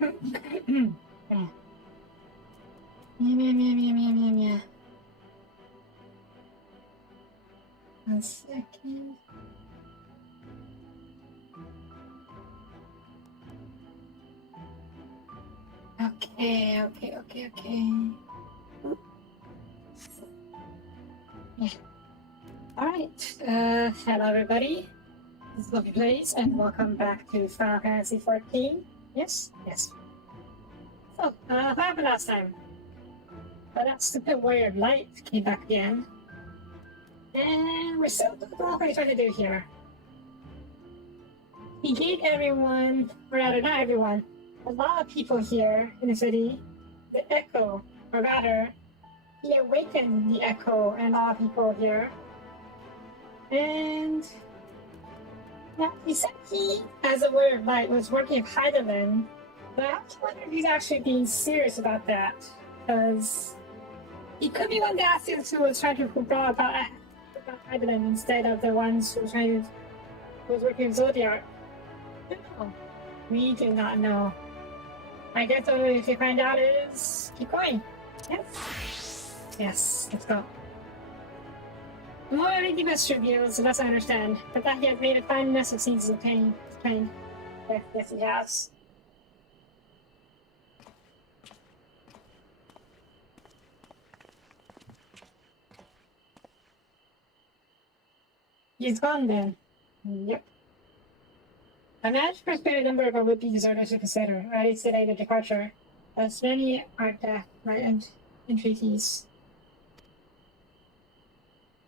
Yeah. Yeah. 1 second. Okay. Yeah. Alright. Hello everybody. This is Soapie Plays and welcome back to Final Fantasy XIV. Yes? Yes. So, what happened last time? But that stupid warrior of light came back again. And we're still doing what we're trying to do here. He gave everyone, or rather not everyone, a lot of people here in the city, the echo, or rather, he awakened the echo and a lot of people here. And yeah, he said he, as a warrior of light, was working with Heidelin, but I have to wonder if he's actually being serious about that, because he could be one of the assets who was trying to brought about Heidelin instead of the ones who was working with Zodiac. No, we do not know. I guess the only way to find out is keep going. Yes, let's go. More everything was trivial, so that's I understand. But that he has made a fine mess of scenes of pain. Yes, he has. He's gone then. Yep. I managed to persuade a number of our would-be deserters to consider, or at least delay their departure, as many are deaf, my entreaties.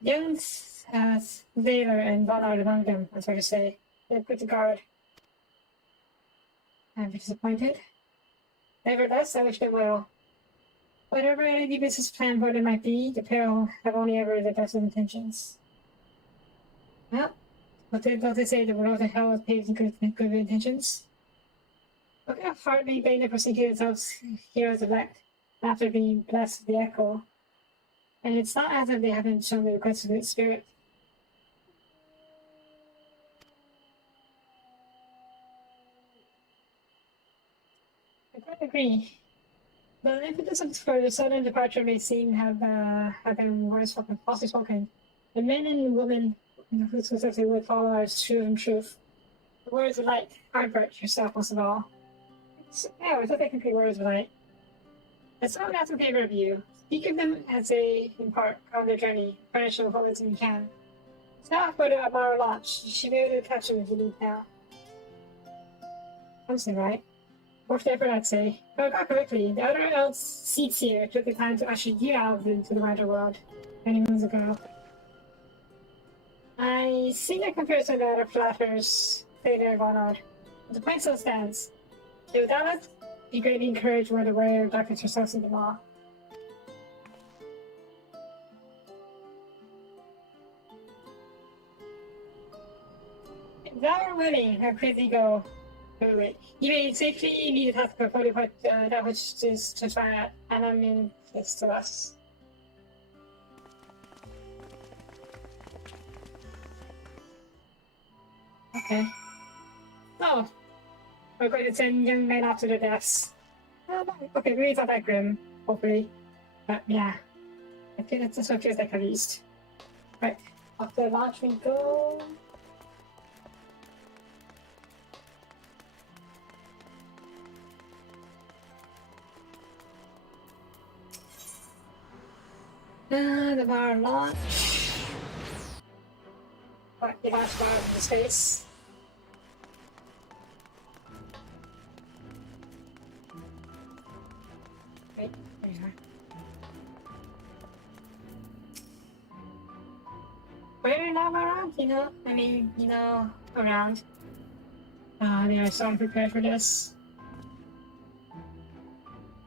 Young's has Valor and Bonard among them, that's what to say. They put the guard. I'm disappointed. Nevertheless, I wish them well. Whatever any business plan for them might be, the pair have only ever the best of intentions. Well, what don't they say the world of hell is paved with good intentions? Look how hardly they never think themselves heroes elect after being blessed with the echo. And it's not as if they haven't shown the request of the spirit. I quite agree. The impetus for the sudden departure may seem have been falsely spoken. The men and women who successfully would follow our truth. The words of light, Albert, yourself most of all. I thought they could be words of light. It's not that's in favor of you. Speak of them as they embark on their journey, furnish them with what wisdom you can. It's not for the tomorrow launch. You should be able to catch them if you need now. Something right. Worth the effort, I'd say. If I got correctly, the other elves seats here took the time to usher you out into the wider world many moons ago. I see that comparison to other flatters say they're gone on. But the point still stands. Without it, be greatly encouraged where the warrior darkness herself in the law. If thou art willing, how crazy go. Wait. You may safely lead the task before you put that which is to try at, and I mean this to us. Okay. Oh. We're going to send young men off to their deaths. Okay, maybe it's not that grim, hopefully. But yeah. I think that's what it feels like at least. Right. After launch we go. The bar launch. But the last bar of the space. Right, there you are. We're not around, around. They are so unprepared for this.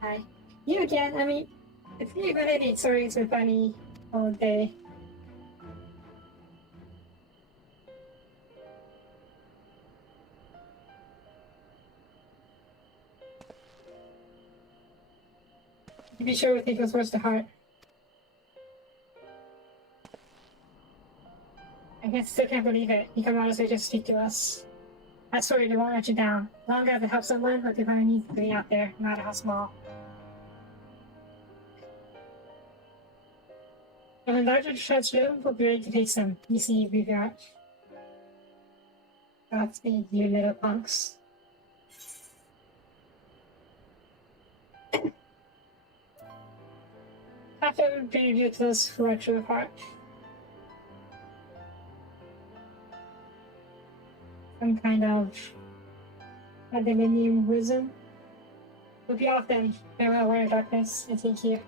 Hi. You again, it's really good at it. Sorry, it's been funny all day. To be sure we think it was to heart. I still can't believe it. You come out as way just speak to us. That's where they won't let you down. Long enough to help someone, but they probably need to be out there, no matter how small. And when larger threats room, we'll be ready to face them. You see, graveyard. Godspeed, you little punks. After being ridiculous for a true heart. Some kind of Adaminium wisdom. We'll be off then. Farewell, aware of darkness, and thank you.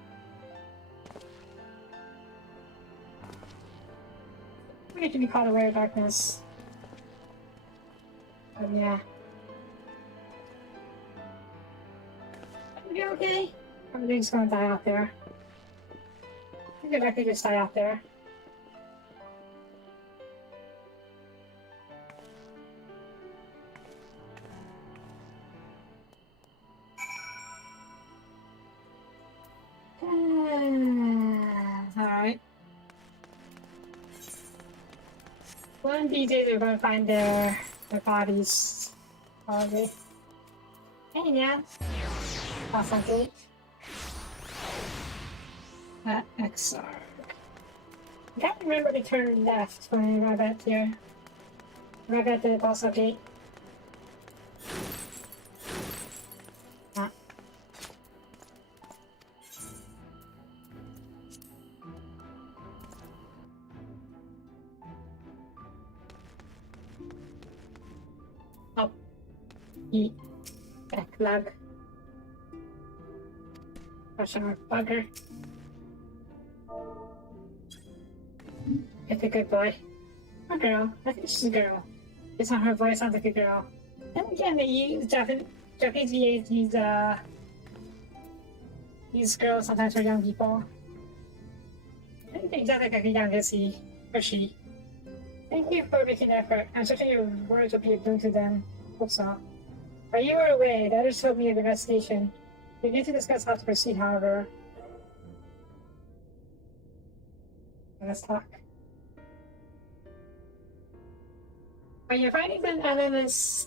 We get to be called aware of darkness. Yeah. Are you okay? I'm just gonna die out there. I think I could just die out there. Alright. One of these days we're gonna find their bodies. Probably. Hey, yeah. Awesome, great. That XR. I can't remember to turn left when I arrive at here. Arrive at the boss update. Ah. Up. Eat. Backlog. Question mark bugger. It's a good boy. A girl. I think she's a girl. It's not her voice, sounds like a girl. And again, they use Japanese VAs use girls sometimes for young people. I think exactly like a young Lizzie or she. Thank you for making the effort. I'm certain your words will be a boon to them. Hope so. While you were away, the others told me of the investigation. We need to discuss how to proceed, however. Let's talk. When you're finding an anonymous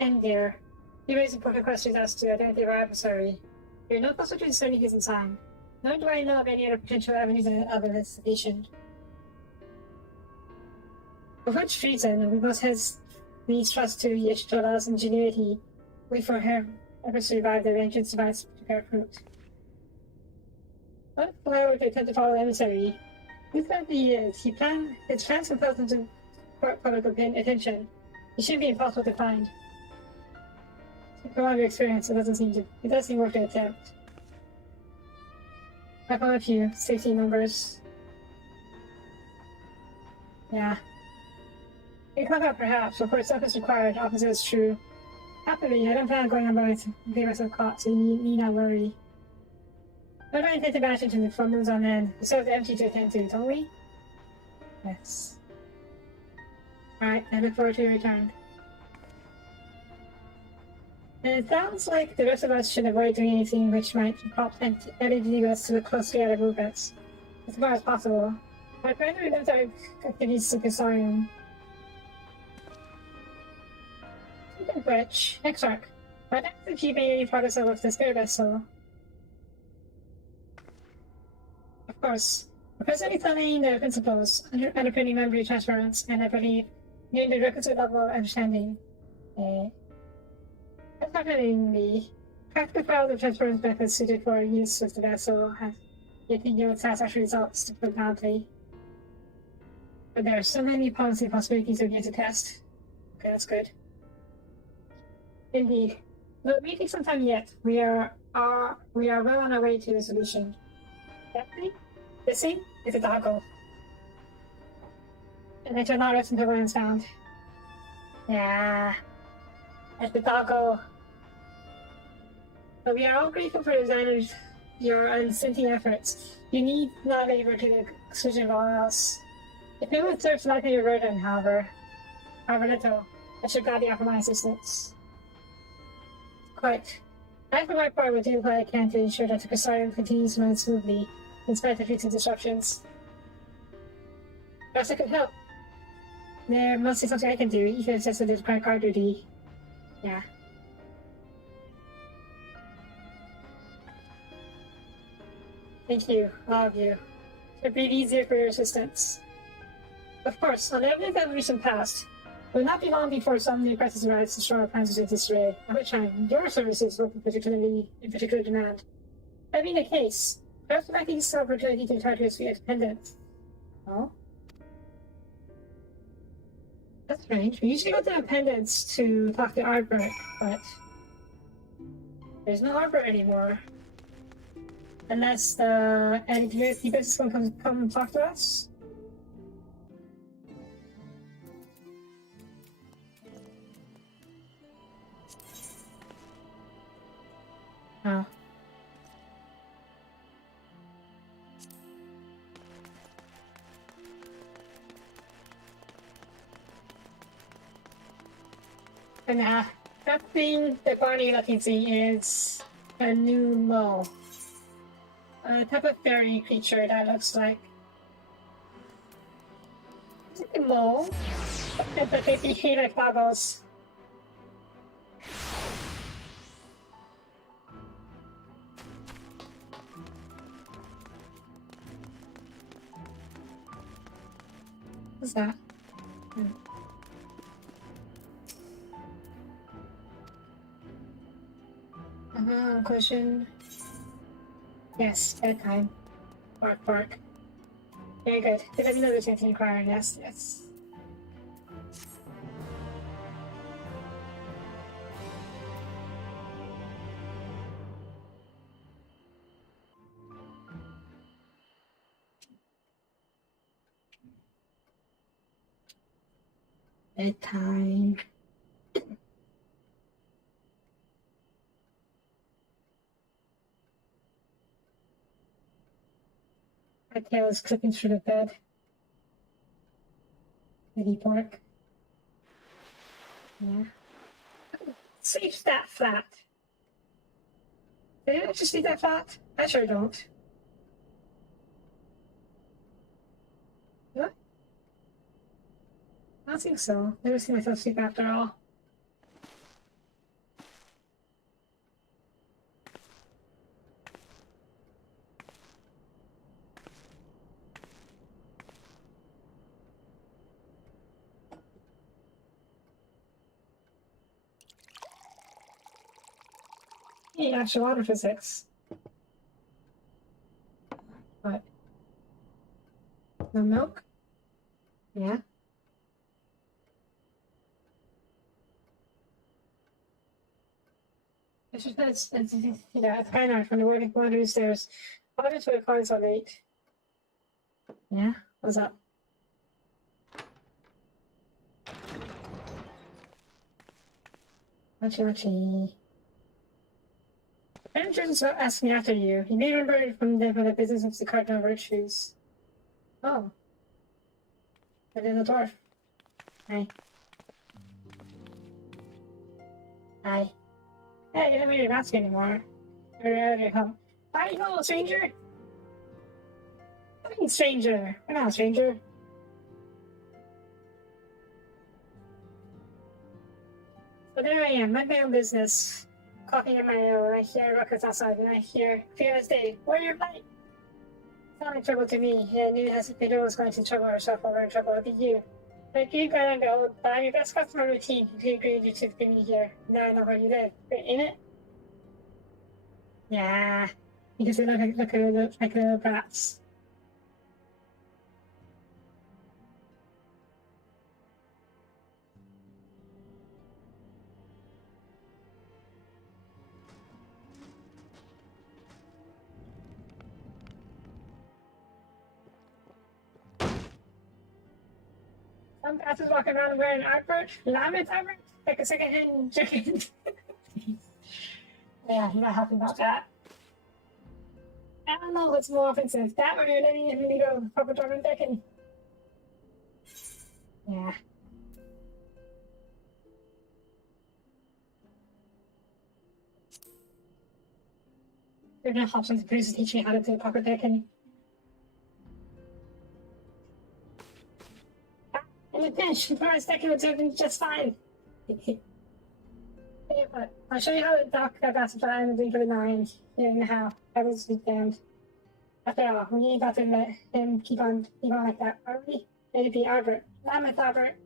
end there, you raise important questions as to the identity of our adversary. You're not closer to discerning his insight. Nor do I know of any other potential avenues of investigation. For which reason, we must need trust to Yeshitara's ingenuity. Wait for him ever survive the vengeance device to bear fruit. What if I were to attempt to follow the emissary? Who thought he is? His plans compelled him to court public attention. It shouldn't be impossible to find. From all your experience, it does seem worth the attempt. I found a few safety numbers. Yeah. A contact perhaps, but for stuff is required, opposite is true. Happily, I don't plan on going on by getting myself caught, so you need not worry. Nor do I intend to bash into the front moves on end. We still have the empty to attend to, don't we? Yes. Alright, I look forward to your return. And it sounds like the rest of us should avoid doing anything which might prompt individuals to look closely at our movements, as far as possible. My friend removes our activities to Casarium. Speaking of which, Exarch, I'd ask if you made any progress on the spare vessel. Of course, we're presently studying the principles underpinning memory transference, and I believe nearing the requisite level of understanding. Definitely, practical files of transference methods suited for use with the vessel have yet to yield satisfactory results to put mildly. But there are so many policy possibilities we've yet to test. Okay, that's good. Indeed. Though it may take some time yet, we are well on our way to a solution. Definitely? This thing is a doggo. And it shall not rest until one is found. Yeah. It's the doggo. But we are all grateful for your unstinting efforts. You need not labor to the exclusion of all else. If it would serve to lighten your burden, however little, I should gladly offer my assistance. Quite. I, for my part, will do what I can to ensure that the Casarium continues to run smoothly, in spite of recent disruptions. Perhaps I could help. There must be something I can do, even if it's just a credit card duty. Yeah. Thank you, all of you. It'd be easier for your assistance. Of course, on every that recent past, it will not be long before some new crisis arrives to show our plans into disarray, at which time your services will be in particular demand. That being the case, perhaps I think this opportunity to try to rescue independence. Oh? That's strange. We usually go to Independence to talk to Arbor, but there's no Arbor anymore. Unless the NPC business will come talk to us. Oh. And that thing, the Barney looking thing, is a new mole. A type of fairy creature that looks like. Is it a mole? But they behave like goggles. What's that? Cushion. Yes, bedtime. Bark, bark. Very good. Let me know there's anything required. Yes, yes. Bedtime. My tail is clipping through the bed. Maybe bark. Yeah. Sleeps that flat. Did it just leave that flat? I sure don't. What? I don't think so. Never seen myself sleep after all. Hey, actual water physics. What? No milk? Yeah. It's just that it's kind of from the wording wonders there's others would have gone so late. Yeah? What's up? Mochi. Managers asking after you. You may remember from the business of the cardinal virtues. Oh. But in the dwarf. Hi. Hi. Hey, you don't need to ask anymore. Hi, hello, stranger. What do you mean, stranger? We're not a stranger. So there I am, mind my own business. Coffee in my own. I hear rockets outside, and I hear fearless day. Warrior fight! It's not like trouble to me. Yeah, I knew Hesitator was going to trouble herself over in trouble. It'd be you. Like you got on gold, but I'm your best customer routine. If you agreed you to bring me here. Now I know where you live. Wait, ain't it? Yeah. Because they look like little brats. Some bastards walking around wearing artwork, llama artwork, like a second-hand chicken. Yeah, I'm not happy about that. I don't know what's more offensive, that or you're letting him lead a proper German decking. Yeah. They're gonna hop into police to teach me how to do proper decking. only pinch. For a second, it's doing just fine. Yeah, but I'll show you how the doc got bastard and the blink of an eye and how I was damned. After all, we ain't got to let him keep on like that, are we? It'd be Albert. Not with Albert.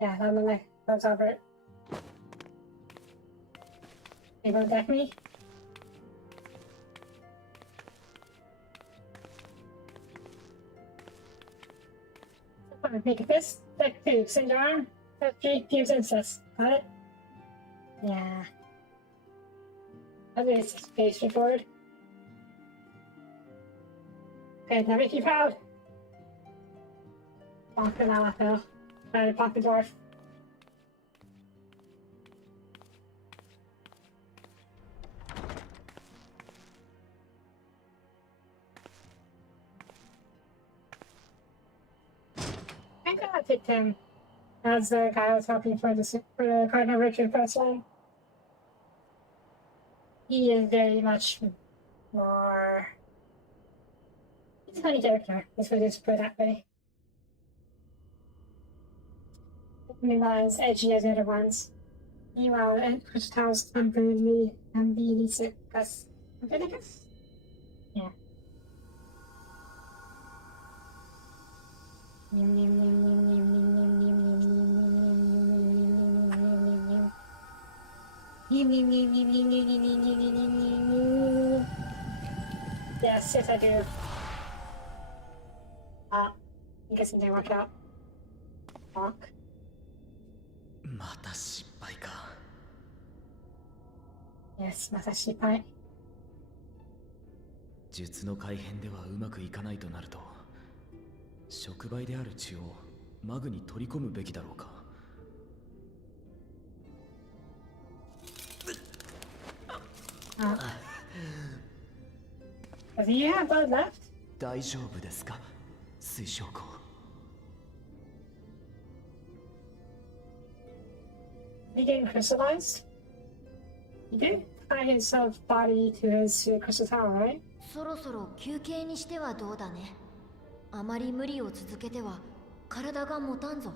Yeah, that's Albert. You gonna deck me? Make a fist, deck 2, send your arm, deck 3, Peter's incest. Got it? Yeah. That's pretty straightforward. Okay, now make you proud. Bonk the Malafel. Try to block the dwarf. I think I picked him as the guy I was hoping for the Cardinal Richard first one. He is very much more. He's a funny character, let's just put it that way. Not as edgy as the other ones. Meanwhile, Crystal's temporarily being sick because of Leviticus? Yeah. Yes, I do. I guess it didn't work out. Bonk. また失敗か。Yes, また失敗。術の改変ではうまくいかないとなると、触媒である血をマグに取り込むべきだろうか。Does he have blood left? 大丈夫ですか、水晶庫。He getting crystallized? He did tie his body to his crystal tower, right? そろそろ休憩にしてはどうだね。あまり無理を続けては体が持たんぞ。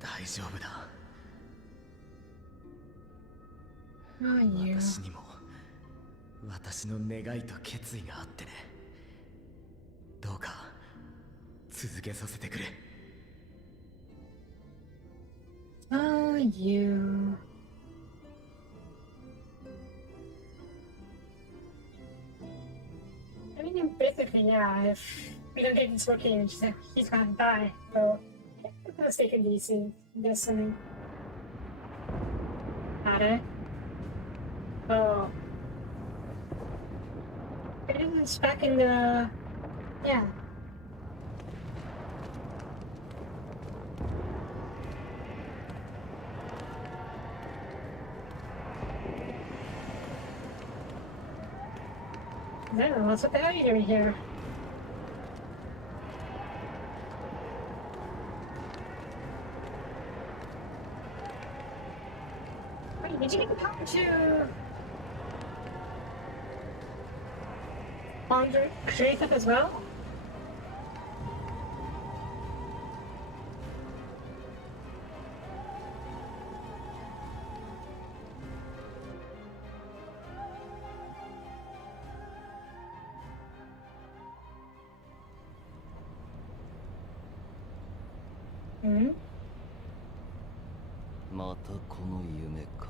大丈夫だ。私にも私の願いと決意があってね。どうか続けさせてくれ。You. I mean, basically, yeah, if we don't get this working, he's gonna die, so let's take it easy. Destiny. Got it. Oh. It's back in the... Yeah. No, what the hell are you doing here? Wait, did you get the power to... Ponder creative as well? Hmm? またこの夢か。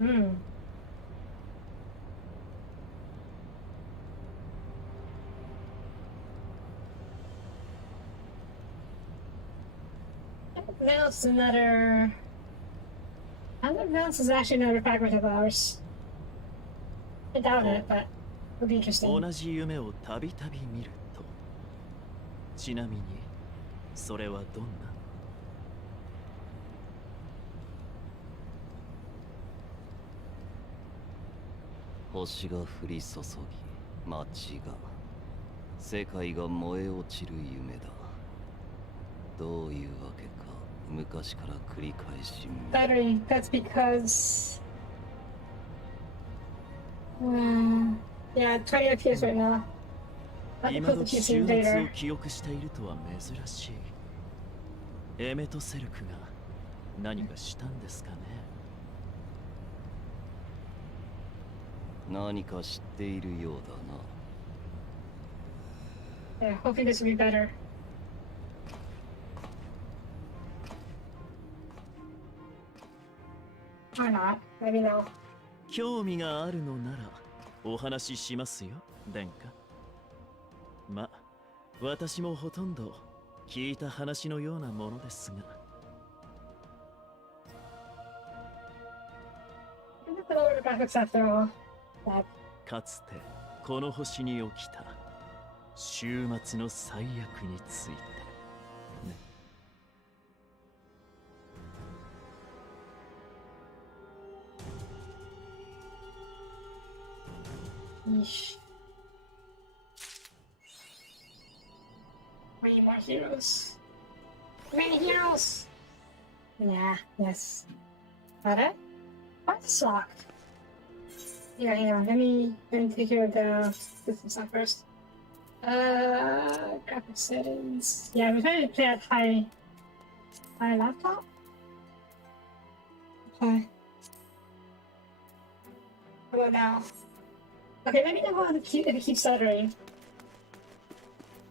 Hmm. That's another... I don't know if this is actually another fragment of ours. I doubt it, but it would be interesting. 同じ夢をたびたび見ると。ちなみに、それはどんな？星が降り注ぎ、街が、世界が燃え落ちる夢だ。どういうわけか、昔から繰り返し見る。Battery, that's because Yeah, 20 FPS right now. Let me 今 put the 時 PC 週 in 末 later. を記憶しているとは珍しい。エメとセルクが何かしたんですかね。何か知っているようだな。 Yeah, hopefully this will be better. Or not. Let me know. 興味があるのならお話ししますよ、殿下。ま、私もほとんど聞いた話のようなものですが。Let's put over the graphics after all. That かつてこの星に起きた終末の最悪についてね。Yeesh. We need more heroes. Many heroes! Yeah, yes. Got it? What's locked? Yeah, let me take care of the system stuff first. Graphic settings. Yeah, we're trying to play at high laptop? Okay. How about now? Okay, let me know how if it keeps stuttering.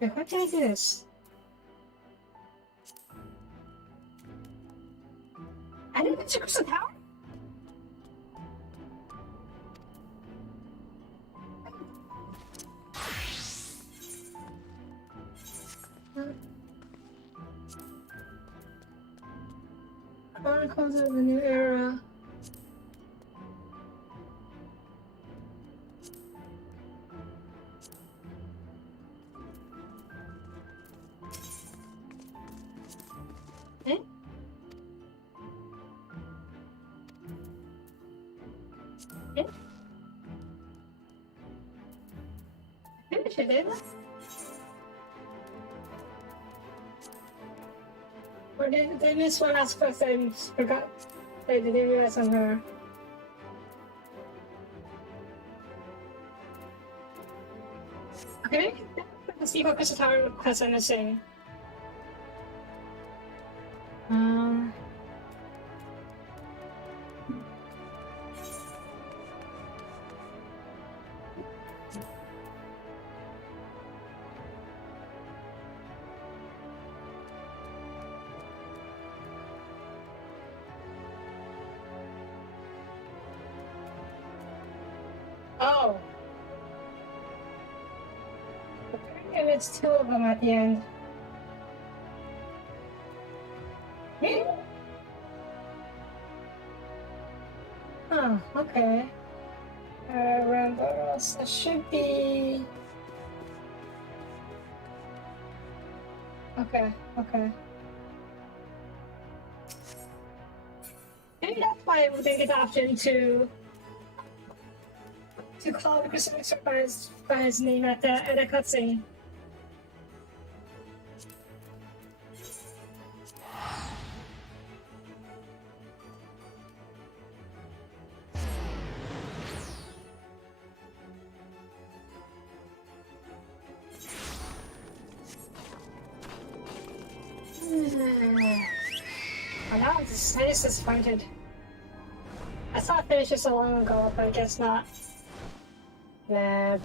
Wait, how can I do this? I didn't get Crystal Tower? Chronicles of the New Era. Eh? Eh? Finish it, didn't I? Or did they miss one aspect I forgot? They didn't realize on her. Okay, let's see what Crystal Tower has I'm missing. Oh. And it's two of them at the end. Huh, okay. Ramboros. That should be... Okay, okay. Maybe that's why we didn't get the option to call the Crystal Mixer by his name at the cutscene. Oh, now I'm just disappointed. I thought I finished this so long ago, but I guess not. Nah.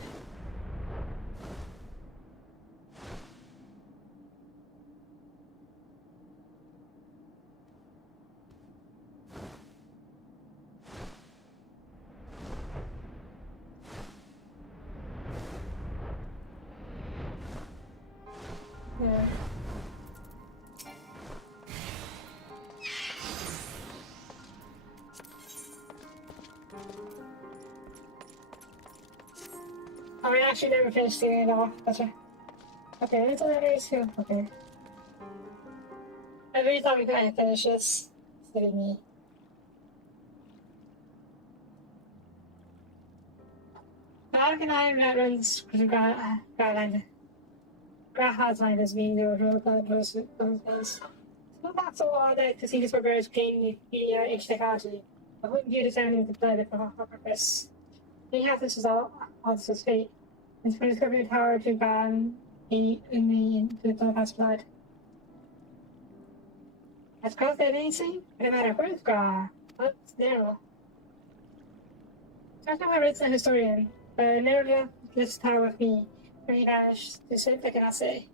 Yeah. Oh, I actually never finished it all. Gotcha. Okay, that's all that is too. Okay. I really thought we could finish this. Silly me. How can I not run Grahad's line as being the real god those days? Who thought so all that to see this progress gain media age technology? I wouldn't view this enemy to play the purpose. He has this result on his fate. It's for discovering the tower to ban in the Dollhouse blood. As close as anything, no matter where's gone, what's narrow. I don't know whether it's a historian, but I never left this tower with me when he vanished to sleep I cannot say.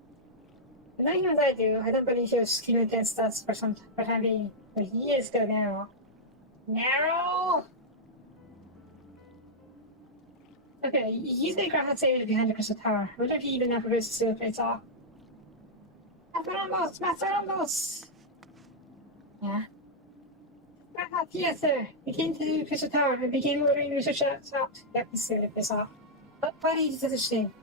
But knowing as I do, I don't believe he was scheming against us for time being, but he is still narrow. Narrow? Okay, he's the ground saved behind the crystal tower. I wonder if he even knows where this to place off. Master Rambos! Yeah. Yes, sir. We came to the crystal tower and began ordering research out. Yep, he's still this off. But why did you do such thing?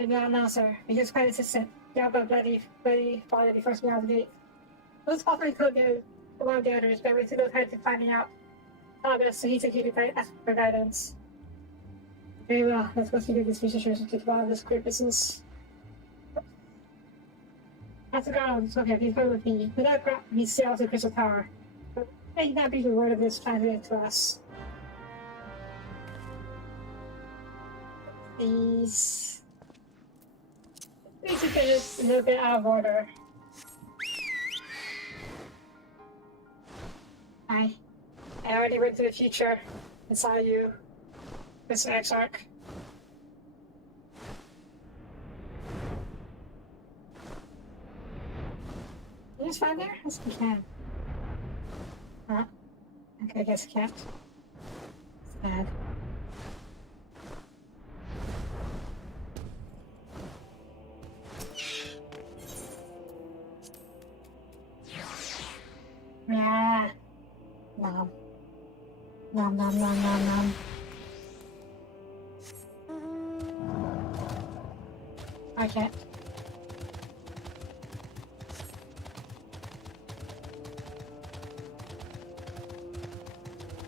Maybe not now, sir. He was quite insistent. Yeah, but bloody father he forced me out of the gate. It was possibly could do one of the others, but we took no time to finding out. All best, so he took you to ask for guidance. Very well, let's go see this researchers and take of this great business. That's the ground, okay, please go with me. Without ground, we sail to the crystal tower. But may not be the word of this translated to us. These basically just a little bit out of order. I already went to the future and saw you, Mr. Exarch. You just find there? Yes, we can. Huh? Okay, I guess I can't. Sad. Yeah. Nom. Nom nom nom nom nom. I can't.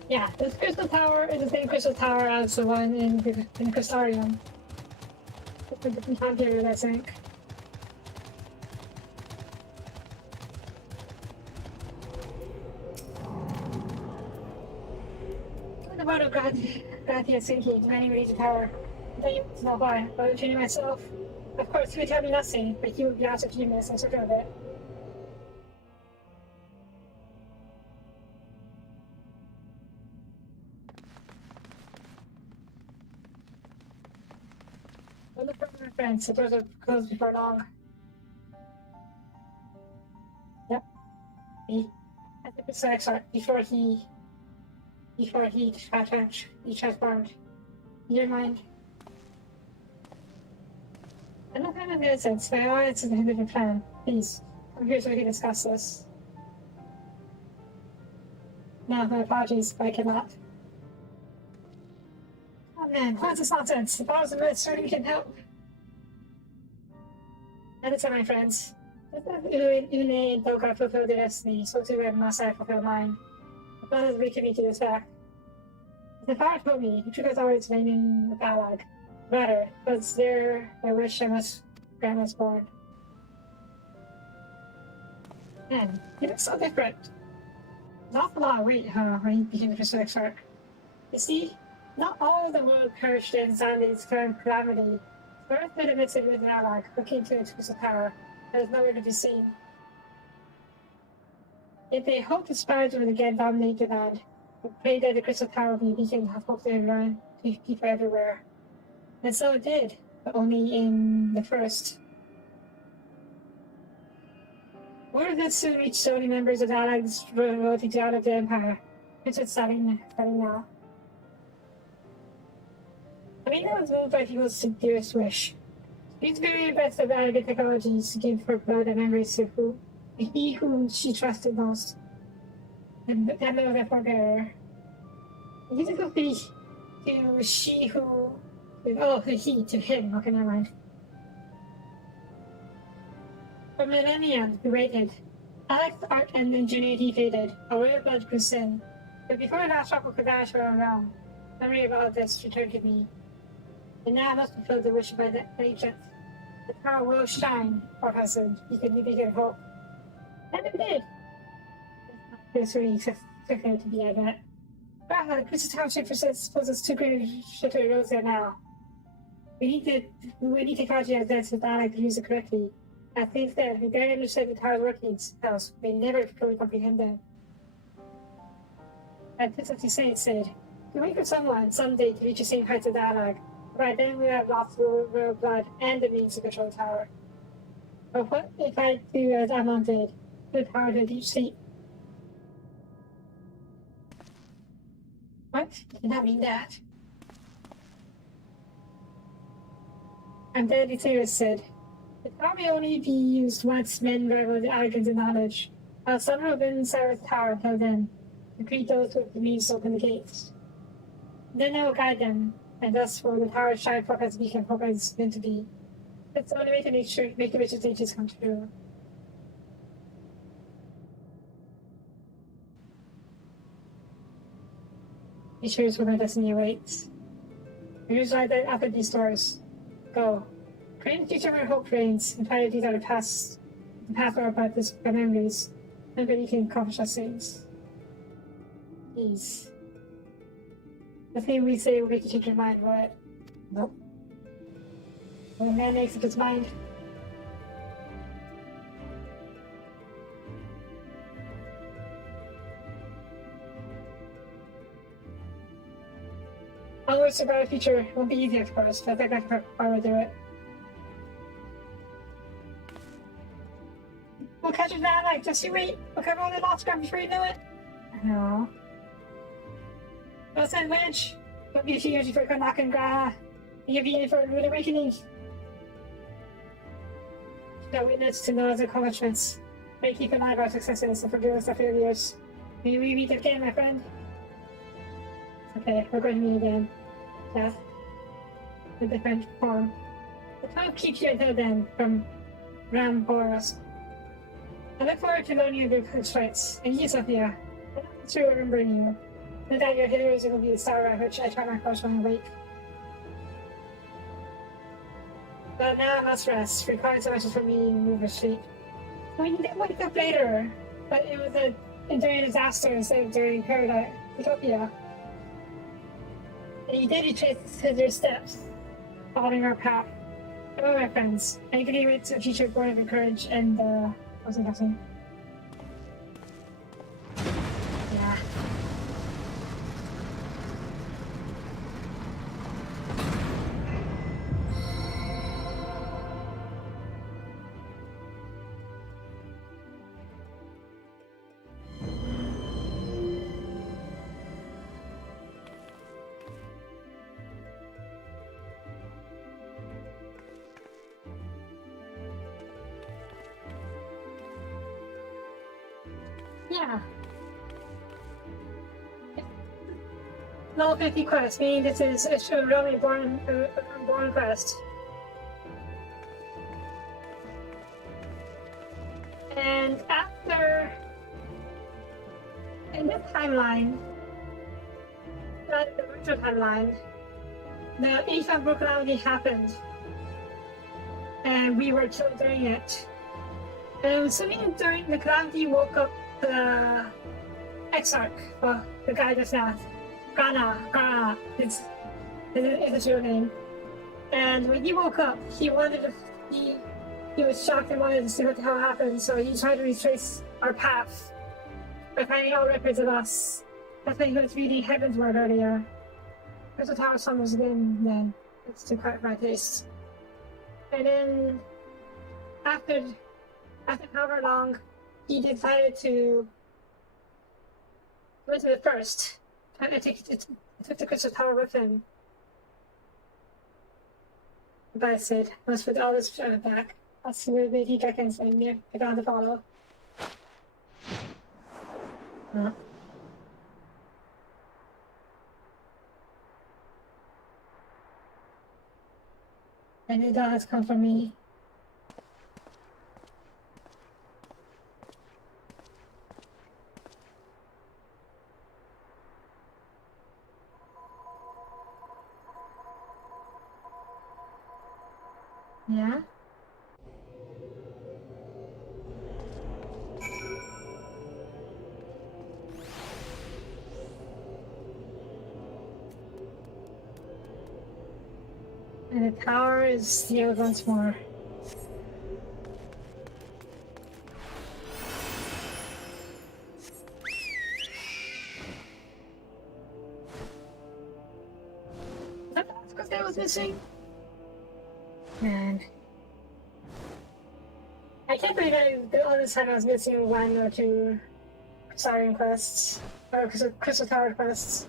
Yeah, this crystal tower is the same crystal tower as the one in the Crystarium. It's a different time period, I think. The word of Gratia Sinki, demanding read the tower. I don't even know why, but I'm tuning myself. Of course, he would tell me nothing, but he would be out of genius, I'm certain of it. Well, look for my friends, the doors are closed before long. Yep. I think it's Exarch before he transformed. Your mind. I don't have any sense, but I wanted to have a different plan. Please, come here so we can discuss this. No, my apologies, but I cannot. Oh man, what's this nonsense? The powers of myth certainly can help. And it's my friends. Just as Une and Doka fulfilled their destiny, so too must I fulfill mine. The plan is weakened me to this fact. The fire told me, he took us always naming the dialogue. Rather, but their wish I must grant us born. Man, he looks so different. An awful lot of weight, huh, when he became the Crystal Exarch. You see, not all of the world perished in Zandy's current calamity. The earth made a mixture with an dialogue, looking to its crystal power. There is nowhere to be seen. If they hoped the spirits would again dominate the land, but prayed that the crystal tower would be a beacon of hope to everyone, to people everywhere. And so it did, but only in the first. Word that soon reached so many members of the Allies revolting out of the Empire. It's starting now. Amina was moved by people's dearest wish. She's very best of Allied technologies to give her blood and memories to he whom she trusted most. And that was a forebearer. Musical fee to she who. Oh, the he to him. Okay, never mind. For millennia, we waited. Alex's art and ingenuity faded. Our royal blood grew thin. But before the last drop could vanish from our realm, memory of all this returned to me. And now I must fulfill the wish by the ancient. The tower will shine, or husband. You can begin hope. And it did. It's really expected to be, I bet. Wow, the Crystal Township poses two great shitty roads there now. We need technology as that Dialect to use it correctly. I think that we barely understand the tower's workings, else we never fully comprehend them. And this what you said. We wait for someone someday to reach the same heights of dialogue. Right then we have lost the royal blood and the means to control the tower. But what if I do as Amon did? The tower to a deep sleep? What? I did not mean that. I'm deadly serious, Sid. The tower may only be used once men rival the arrogance and knowledge. I'll somehow have been inside the tower until then, to greet those with the means to open the gates. Then I will guide them, and thus will the tower shine forth as beacon hope as meant to be. That's the only way to make the wishes ages come true. Be sure where my destiny awaits. Here's right then after these doors. Go. Pray in the future where hope reigns, and try to detail the path or about this by memories, and then you can accomplish our things. Please. The thing we say will make you change your mind, will it? Nope. When a man makes up his mind. Always about the future won't be easy, of course, but I think that's how we do it. We'll catch it now, like, just you wait. We'll cover all the lost ground before you know it. No. Well said, Wedge. Don't be a few years before you go knocking Gra. You'll be in for a rude awakening. No witness to Noah's accomplishments. May keep an eye on our successes and forgive us our failures. May we meet again, my friend. Okay, we're going to meet again. Yeah. A different form. The time keeps you until then from Ramboros. I look forward to learning of your exploits. And you, Sophia. I'm not sure remembering you. No doubt your heroes will be the star by which I try my course when I wake. But now I must rest, requiring so much from me and move or sleep. So we did wake up later, but it was a enduring disaster instead of during paradise, utopia. And you did retrace your steps, following our path. Hello, my friends. I can hear it's a future born of courage and, wasn't guessing. Yeah. Yeah. Level 50 quest, meaning this is a really born quest. And after, in this timeline, not the virtual timeline, the Aethon calamity happened, and we were killed during it. And I'm assuming during the calamity woke up the Exarch, well, the guy that's now, Grana, is his real name. And when he woke up, he was shocked and wanted to see what the hell happened, so he tried to retrace our path by finding all records of us. That's when he was reading Heaven's Word earlier. There's a Tower Song was again then. It's too quite my taste. And then, after however long, he decided to go to the first. And I took the Crystal Tower with him. But I said, let's put all this back. I'll see where the heat can send me. I got to follow. Huh? And it does come from me. Yeah? And the tower is sealed once more. That's because I was missing. Man. I can't believe all this time I was missing 1 or 2 Siren quests. Or Crystal Tower quests.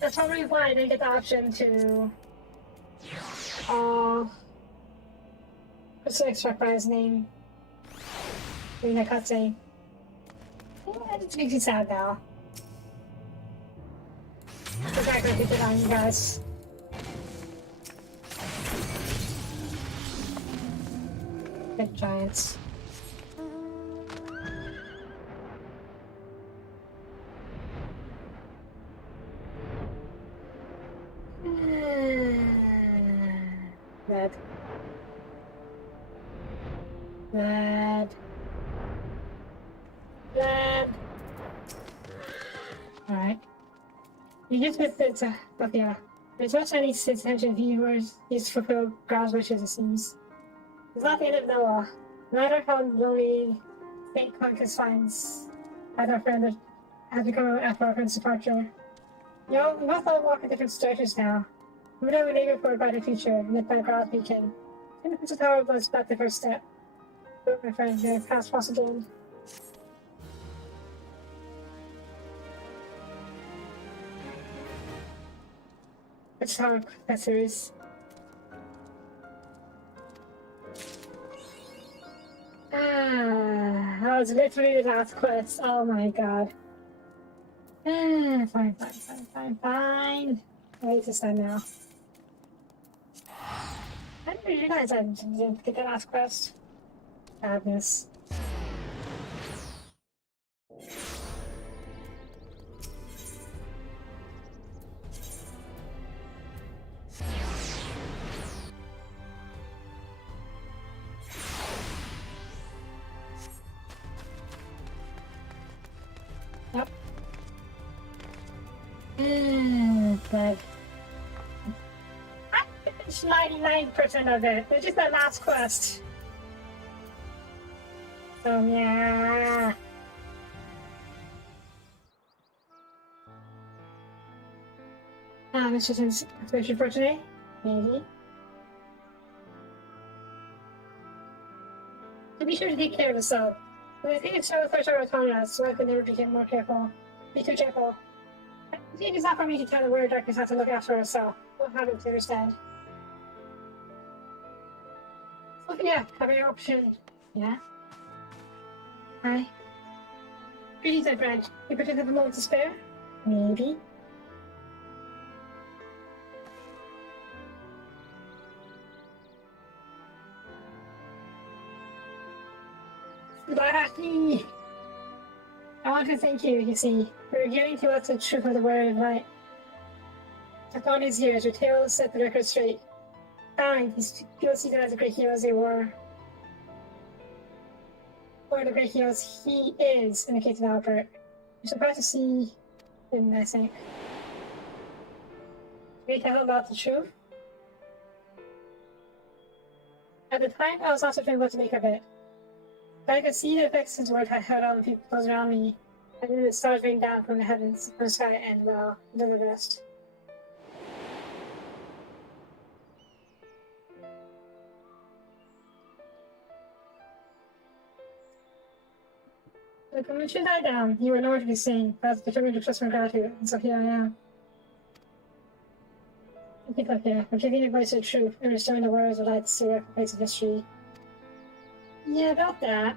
That's probably why I didn't get the option to what's the extract by his name? During the cutscene. Yeah, it makes me sad now. The fact that I did it on you guys. Big giants. Bad. Bad. Bad. Alright. You just missed it, but yeah. There's much I need to attention viewers used to fulfill Grau's wishes, it seems. It's not the end of Noah. No matter how lonely St. Conquest finds as our friend has become after our friend's departure. You know, we must all walk in different directions now. We know we're aiming for a brighter future, lit by Grau's beacon. And the Crystal Tower was about the first step. But my friend, the past once again. Which tower that series? That was literally the last quest. Oh my god. Fine. I hate this time now. I didn't realize I didn't get the last quest. Sadness. Yep. Good. I finished 99% of it. It's just that last quest. So yeah. It's just inspiration for today. Maybe. So be sure to take care of yourself. When I think it's so first our autonomous, so I could never become more careful. Be too careful. It is not for me to tell the weird darkness how to look after herself. We'll have it to understand. So yeah, have your option. Yeah? Hi. Greetings, my friend. You pretend to have a moment to spare? Maybe. Bye. I want to thank you, see, for revealing to us the truth of the word of light. After all these years, your tale set the record straight. Fine, these people see them as the great heroes they were. Or the great heroes he is, in the case of Albert. You're surprised to see him, I think. Can you tell him about the truth? At the time, I was also trying what to make of it. But I could see the effects his word had had on the people close around me. I knew the stars rained down from the heavens, from the sky, and, well, did the rest. The convention died down. You were nowhere to be seen. I was determined to express my gratitude, and so here I am. I think up here. I'm giving advice to the truth and restoring the words of light to the place of history. Yeah, about that.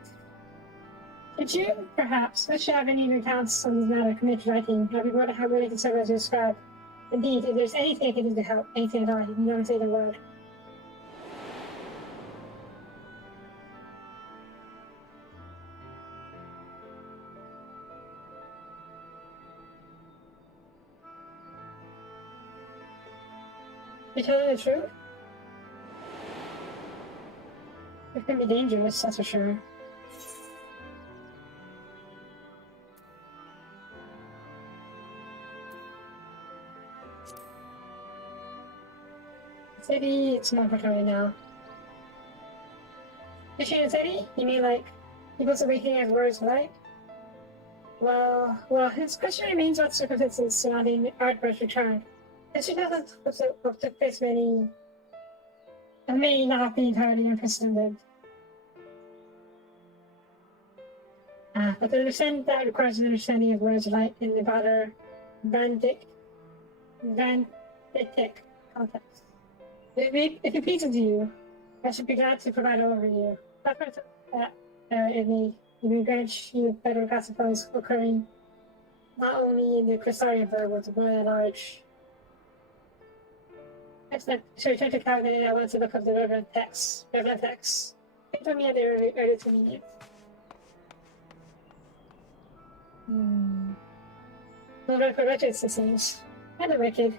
Could you, perhaps, wish to have any of your accounts on this matter committed to writing? I'd be more than willing to serve as you described. Indeed, if there's anything I can do to help, anything at all, you can only say the word. You're telling the truth? It can be dangerous, that's for sure. City, it's more important right now. Fishing in city? You mean like people's awakening as words light? Well, his question remains what circumstances surrounding Artbur's return. History doesn't hope to face many, and may not be entirely unprecedented. But to understand that requires an understanding of words light in the broader Vandic context. If it pleases you, I should be glad to provide an overview. That it may grant you a better grasp of things occurring not only in the Crystarian but with the world at large. Excellent. So return to Calvin and I want to look up the relevant text. They told me at the early convenience. Not for wretches, it seems. And the wicked.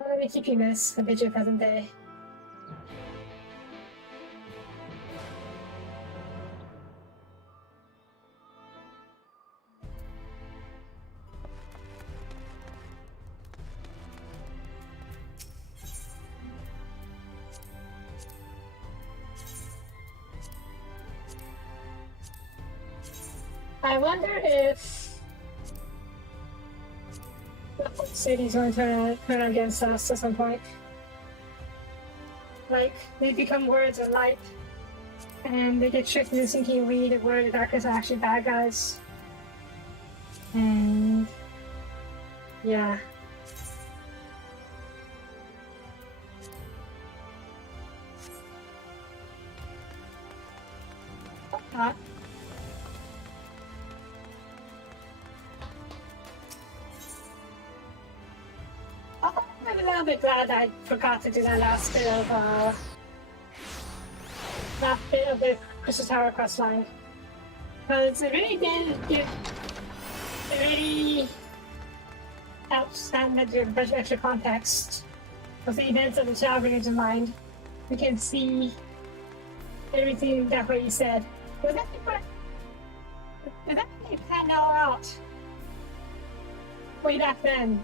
Well, let me keep you, miss. I bid you a pleasant day. I wonder if the city's going to turn against us at some point. Like, they become words of light, and they get tricked into thinking we, the word of darkness, are actually bad guys. And yeah. I'm a little bit glad I forgot to do that last bit of the Crystal Tower quest line. Because it really helps and that there's a bunch of extra context of the events of the Shadowbringers in mind. We can see everything that way you said. Was that you planned all out way back then?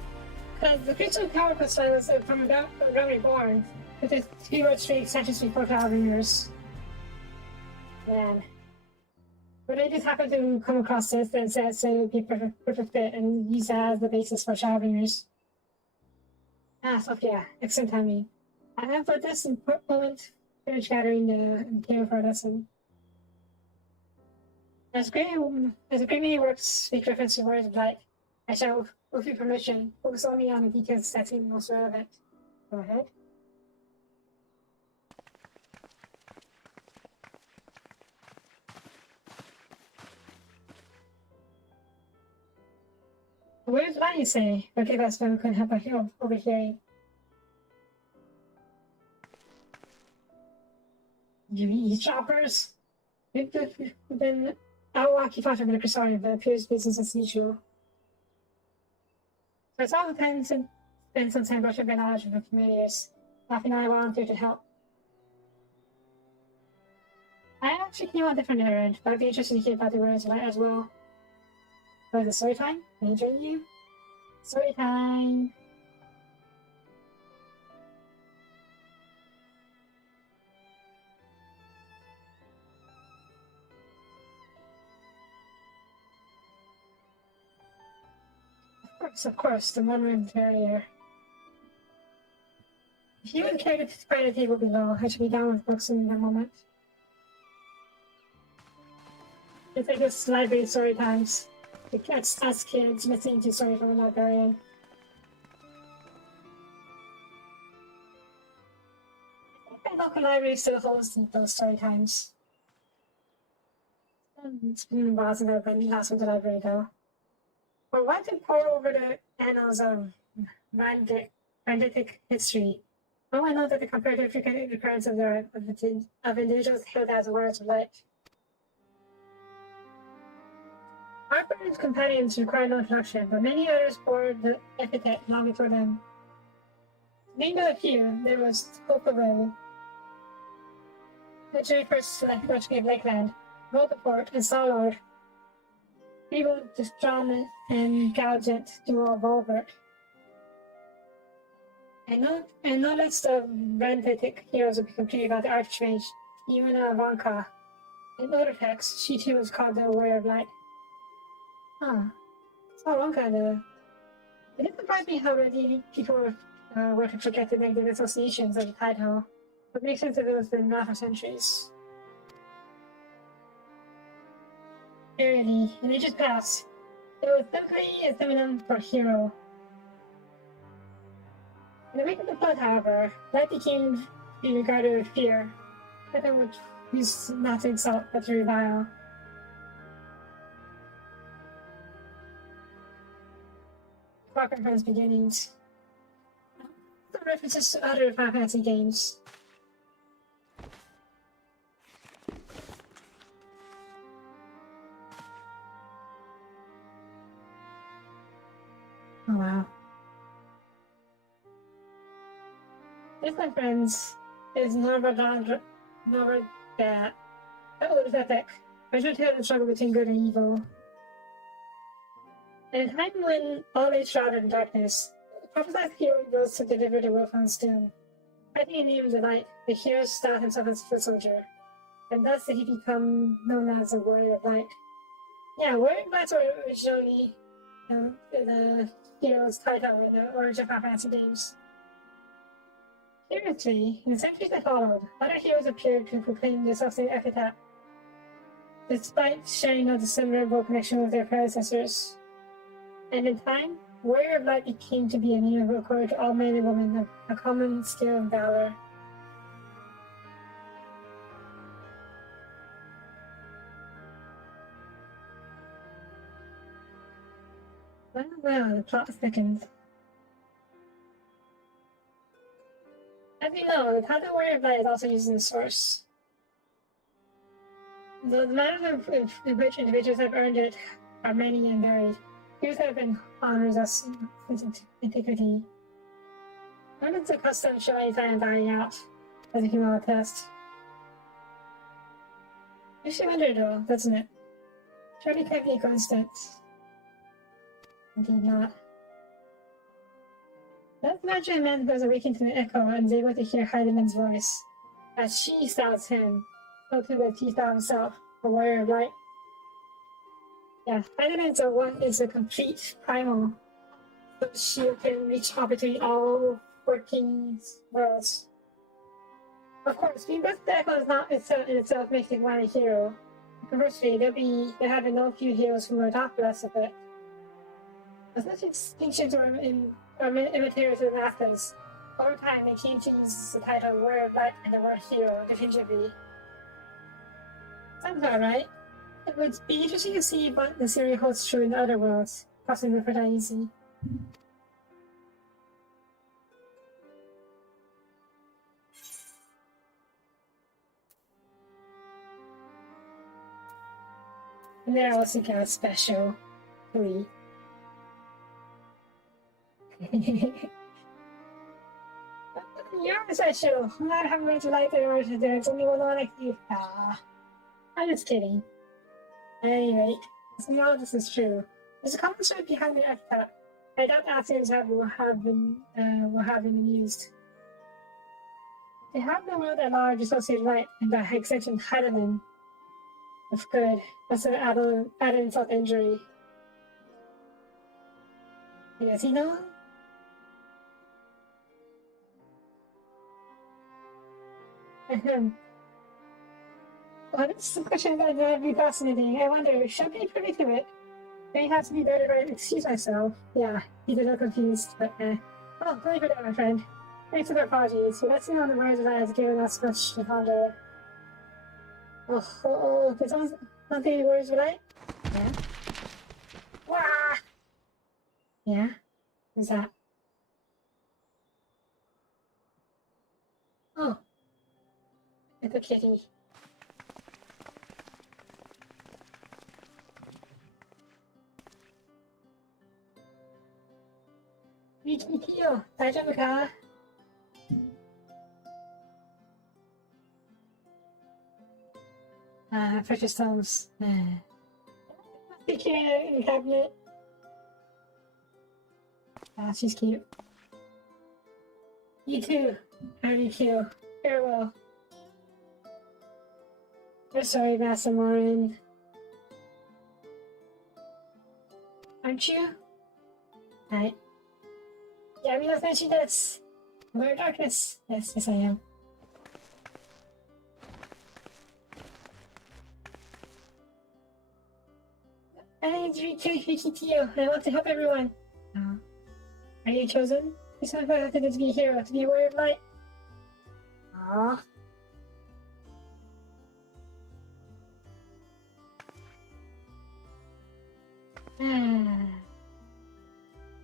Because the Crystal Tower quest line was from Realm Reborn, with its keyword streak extensions before Shadowbringers. Man. But I just happened to come across this and said so it would be a perfect fit and use that as the basis for Shadowbringers. So yeah, excellent timing. I have put this important moment finish gathering the material for a lesson. As a great many works speak reference to words of light, I shall, with your permission, focus only on the details that seem most relevant. Go ahead. Where's what you say? Okay, that's when we couldn't have a overhearing. You eavesdroppers? We've been outoccupied for the Crystarian, but it appears business as usual. So it's all depends and spend some time brushing my knowledge of the familiars. Nothing I volunteer to help. I actually came on a different errand, but I'd be interested to hear about the words of light as well. For the story time? Can I join you? Story time! Of course, the one-room barrier. If you would care to find a table below, I should be down with books in a moment. It's like this library story times. It's us kids listening to stories from a librarian. The local library still holds those story times. It's been a while since I've been last with the library though. But why to pour over the annals of Vandic history? Oh, I know that the comparative frequent recurrence of individuals hailed as words of light. Harper's companions require no introduction, but many others bore the epithet long before them. Named but a few, there was Hope of Rain, the very first select Dutch-gave Lakeland, Voldemort, and Star-Lord, Evil, Destron, and Galgant duo Volbert. And no list of Renthetic heroes will be completed by the Archmage, even Vanka. In other texts, she too was called the Warrior of Light. Huh. So Vanka, it didn't surprise me how many people were to forget the negative associations of the title. But makes sense that it was been around for centuries. Verily, and it just passed. It was simply a synonym for hero. In the wake of the flood, however, light became to be regarded with fear. Something which used not to insult, but to revile. Far from its beginnings. Some references to other Final Fantasy games. Oh wow. This, my friends, is Norbert that. Oh, it is epic. I should tell the struggle between good and evil. In a time when all is shrouded in darkness, the prophesied hero goes to deliver the Wolfhound's doom. Fighting in the name of the light, the hero styled himself as a foot soldier, and thus did he become known as a Warrior of Light. Yeah, Warrior of Lights were originally the hero's title in the origin of Final Fantasy games. Curiously, in the centuries that followed, other heroes appeared to proclaim the self-same epithet, despite sharing no discernible connection with their predecessors. And in time, Warrior of Light became to be a name according to all men and women of a common skill and valor. Well, the plot thickens. As we know, the title Warrior of Light is also used in the source. Though the matters in which individuals have earned it are many and varied, heroes have been honored as since antiquity. None of the custom show any sign of dying out, as you can well attest. Makes you wonder though, doesn't it? Surely can't be a coincidence. Indeed not. Let's imagine a man who has awakened to an echo and is able to hear Heideman's voice. As she styles him, so too does he style himself, a warrior of light. Yeah, Heideman is a complete primal, but she can reach out between all 14 worlds. Of course, being both the echo is not in itself makes it one a hero. Conversely, there have been no few heroes who are not blessed with it. As much distinctions or imitators of the masters, over time they came to use the title Warrior of Light and the word hero interchangeably. Sounds about right. It would be interesting to see what the series holds true in the other worlds, possibly for that easy. And they're also kind of special. 3. You're special. I haven't read the light there. There's only one like you. I'm just kidding. At any rate, some of this is true. There's a common story behind the epithet. I doubt Athens will have been used. They have the world at large associated light, and by extension Heidemann of good. That's an added insult to injury. Does he know? Well, this is a question that would be fascinating. I wonder, should I be privy to it? May have to be better to excuse myself. Yeah, he's a little confused, but Oh, thank you for that, my friend. Thanks for the apologies. Let's see on the words that has given us much to ponder. Did someone not think the words were right? Yeah. Wah! Yeah? What's that? Oh. It's a kitty. Mikio, 大丈夫か? Precious stones. The kid in the cabinet. She's cute. You too. I do too. Farewell. I'm sorry, Vassamorin. Aren't you? Right. Yeah, we don't mention this. We're darkness. Yes, yes I am. My name is Rikitio. I want to help everyone. Are you chosen? You said I have to be a hero, to be a warrior of light. Aww.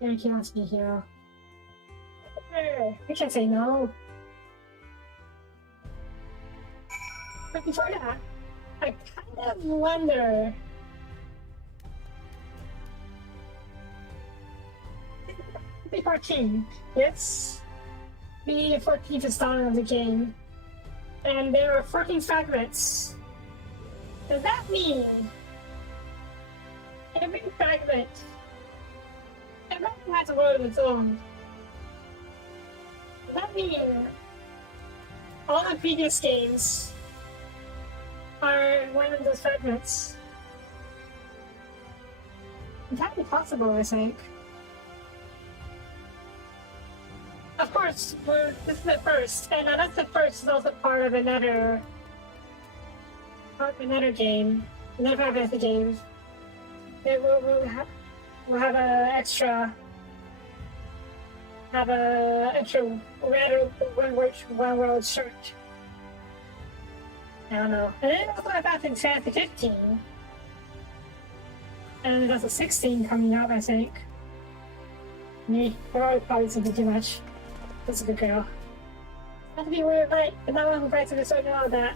Eric wants to be a hero. I can't say no. But before that, I kind of wonder. The 14. It's the 14th installment of the game, and there are 14 fragments. Does that mean every fragment has a world of its own? Does that mean all the previous games are one of those fragments? It's entirely possible, I think. Of course, this is the first, and that's the first is also part of another game, another Fantasy game. We'll have an extra one world shirt. I don't know. And then also have Fantasy 15, and there's a 16 coming up, I think. Probably something too much. That's a good girl. Not to be worried about, but not one who fights with a sword and all that.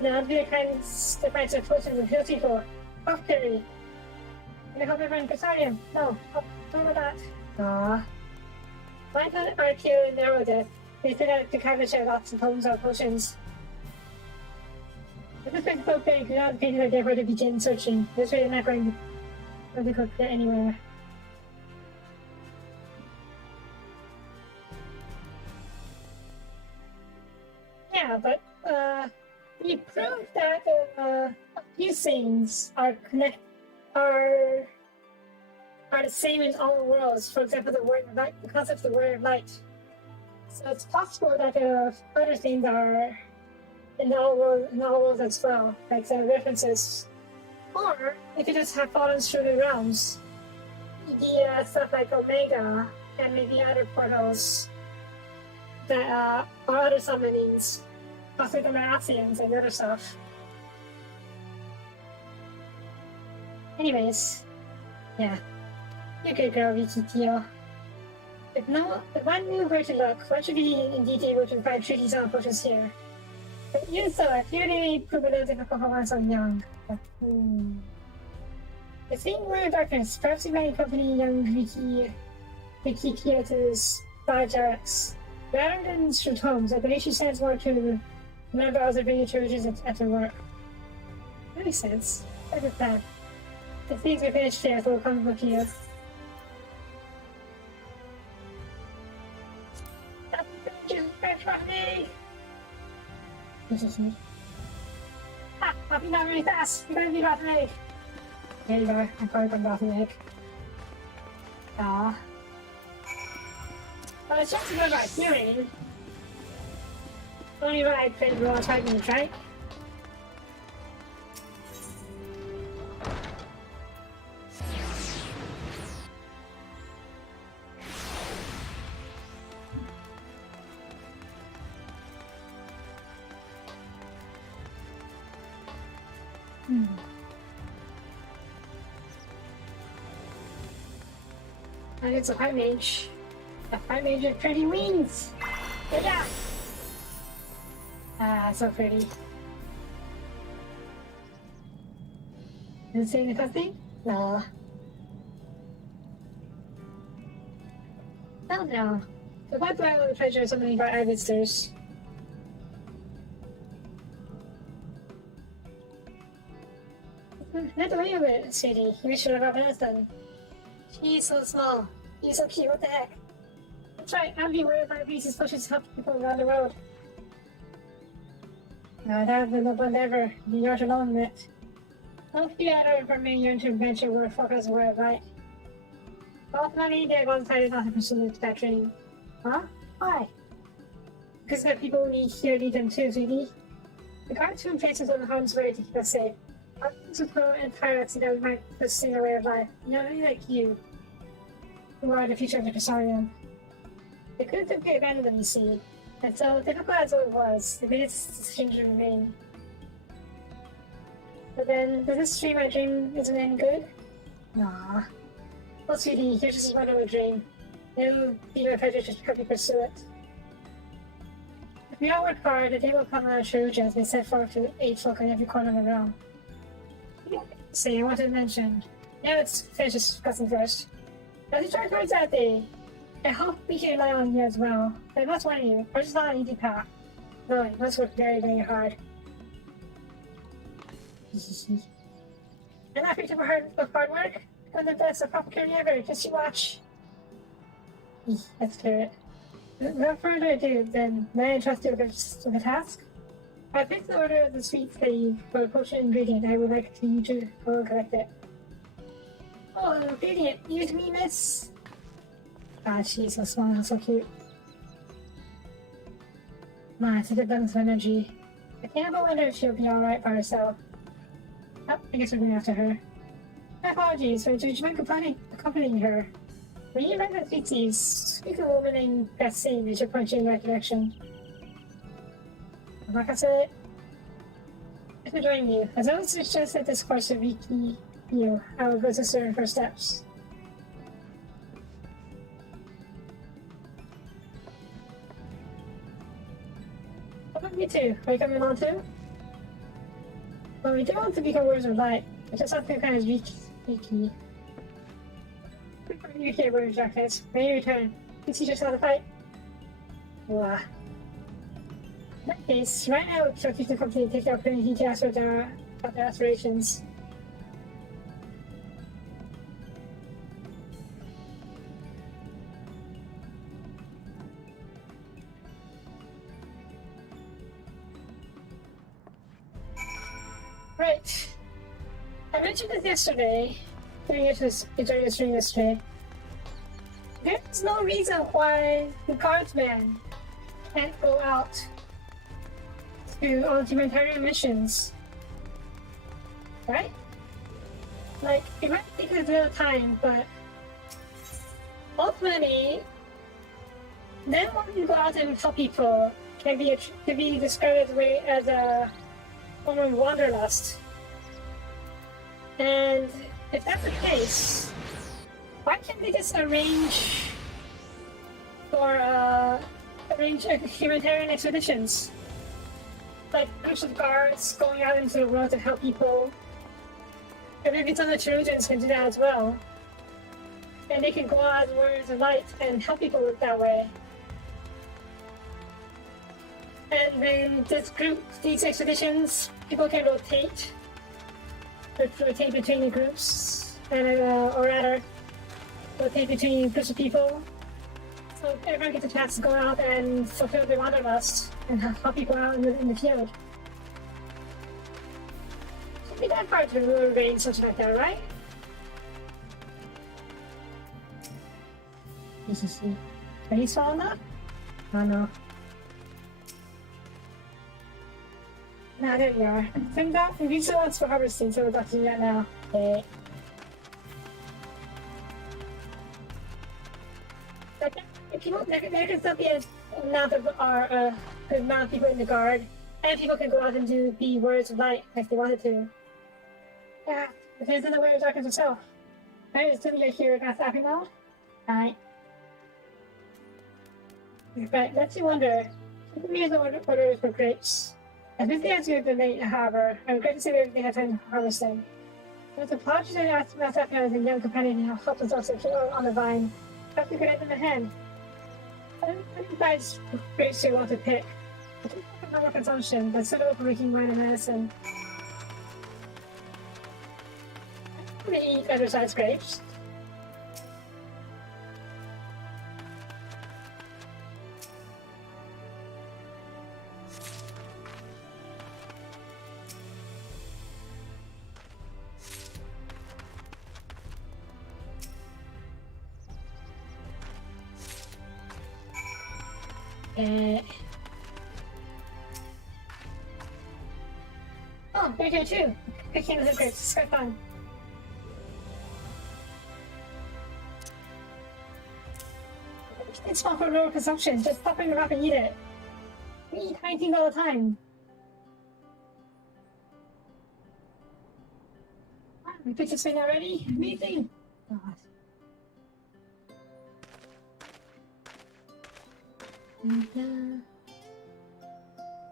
Not to be the kind that fights with potions and heals people. Off carry. Gonna help everyone Cassarium. No, don't do that. Aww. Why not RQ and Narrow Death? They said that the cabbage had lots of potions. If this makes so big, you're not painted like ever to begin searching. This way, they're not going to go anywhere. Yeah, but you proved that a few things are the same in all worlds. For example, the word of light, the concept of the word of light. So it's possible that other things are in all worlds as well, like the references. Or you could just have fallen through the realms. The stuff like Omega and maybe other portals that are other summonings. Possibly the Marassians and other stuff. Anyways, yeah. You're a good girl, Rikitio. If one knew where to look, one should be indeed able to find treaties on potions here. But even so, I fear they may prove a little difficult for one so young. But, The same word of darkness, perhaps you might accompany young Rikitio to his Barjax. Rather than shoot homes, I believe she stands more to remember other vintages at her work. That makes sense. That's a plan. If things are finished there, we'll come look here. That's for me! Ah, I'll be not really fast! You're gonna be Rothenegg! There you go, I'm probably from Rothenegg. Ah. Well, it's just to go by hearing. Only when I played Raw 5 minutes, right? And it's a high mage. A high mage with pretty wings! Yeah! Ah, so pretty. Did it say anything? No. Oh no. But why do I want to pleasure something about our visitors? Not the way of it, sweetie. You should have gotten this done. She's so small. You're so cute, what the heck? That's right, I'll be worried about pieces pushes help people around the road. No, that was the one ever. You're not alone in it. Don't forget out from me your intervention where focus were right. Ultimately, they're going to not to pursue that dream. Huh? Why? Because the people we need here need them too, sweetie. The cartoon faces on harm's way to keep us safe. Our physical and pirates that we might pursue a way of life. Nobody like you, who are the future of the Cassarium. They could have abandoned them, you see. And so, difficult as it was, they made its decision to remain. But then, does this dream I dream isn't any good? Nah. Well, sweetie, you're just one of a dream. It'll be my pleasure to help you pursue it. If we all work hard, the day will come around Sharuja as we set forth to aid folk in every corner of the realm. So I wanted to mention. Now let's finish discussing first. As you try towards that day, I hope we can rely on you as well. I must warn you, we're just not an easy path. No, you must work very, very hard. I'm not afraid of hard work. I'm the best apothecary ever, just you watch. Let's clear it. Without further ado, then, may I trust you with the task? I picked the order of the sweets that you for a potion ingredient. I would like you to go and collect it. Oh, an ingredient! You to me, miss? Ah, she's so small and so cute. My, it's a good balance of energy. I can't but wonder if she'll be alright by herself. Oh, I guess we're going after her. My apologies for accompanying her. When you read the species, speak of a woman named Bassine as you point you in the right direction. Like I said, if I join you, as I was suggested this course of Viki, I will go to certain first steps. What about you two? Are you coming along too? Well, we do want to become words of light. I just have to kind of Viki. You hear word jackets. May you return. You teach us how to fight? Wow. In that case, right now we'll instruct you to company take the opportunity to ask about their aspirations. Right. I mentioned this yesterday, during your stream yesterday. There's no reason why the guardsman can't go out on humanitarian missions. Right? Like, it might take a little time, but ultimately, them wanting to go out and help people can be described as a form of wanderlust. And if that's the case, why can't they just arrange humanitarian expeditions? Like groups of guards going out into the world to help people. And maybe some of the Cherugians can do that as well. And they can go out as warriors of light and help people that way. And then these expeditions, people can rotate between the groups, and or rather, rotate between groups of people. So everyone gets a chance to go out and fulfill their wanderlust and help people out in the field. It'd be that hard to arrange something like that, right? Are you swallowing that? Oh no. Nah, there you are. Turns out, we still wants for harvesting, so we're about to do that now. Okay. There can still be a good amount of people in the guard, and people can go out and be warriors of light if they wanted to. Yeah, but there's in the warriors of darkness itself. I assume you're here at Happy now? Alright. But let's you wonder, who is the orders for grapes? As busy as you've been late, however, I'm great to see that everything has been harvesting. With the apologies I asked myself as a young companion who helped us also on the vine, perhaps we could end them a hand. I don't guys grapes you want to pick. I think for normal consumption, but sort of making wine and medicine. I'm gonna eat other size grapes. Oh, you're here too. Picking the secrets. It's quite fun. It's fun for lower consumption. Just pop in the wrap and eat it. We eat tiny things all the time. Wow, we picked this thing already? Amazing. God.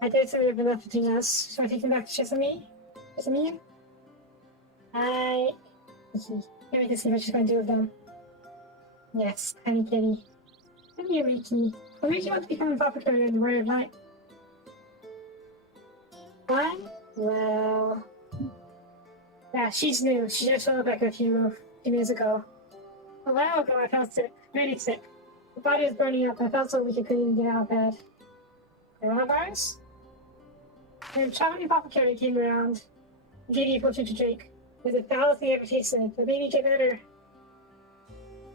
I did say we left between us. So I take them back to Sesame? Sesame? Maybe I can see what she's going to do with them. Yes, tiny kitty. Come here, Riki. What made you want to become a apothecary in the Word of Light? One? Well... Yeah, she's new. She just fell back a few minutes ago. A while ago, I felt sick. Really sick. The body was burning up. I felt so weak I couldn't even get out of bed. Coronavirus? When traveling apothecary came around and gave you a potion to drink. It was the foulest thing I ever tasted, but made me get better.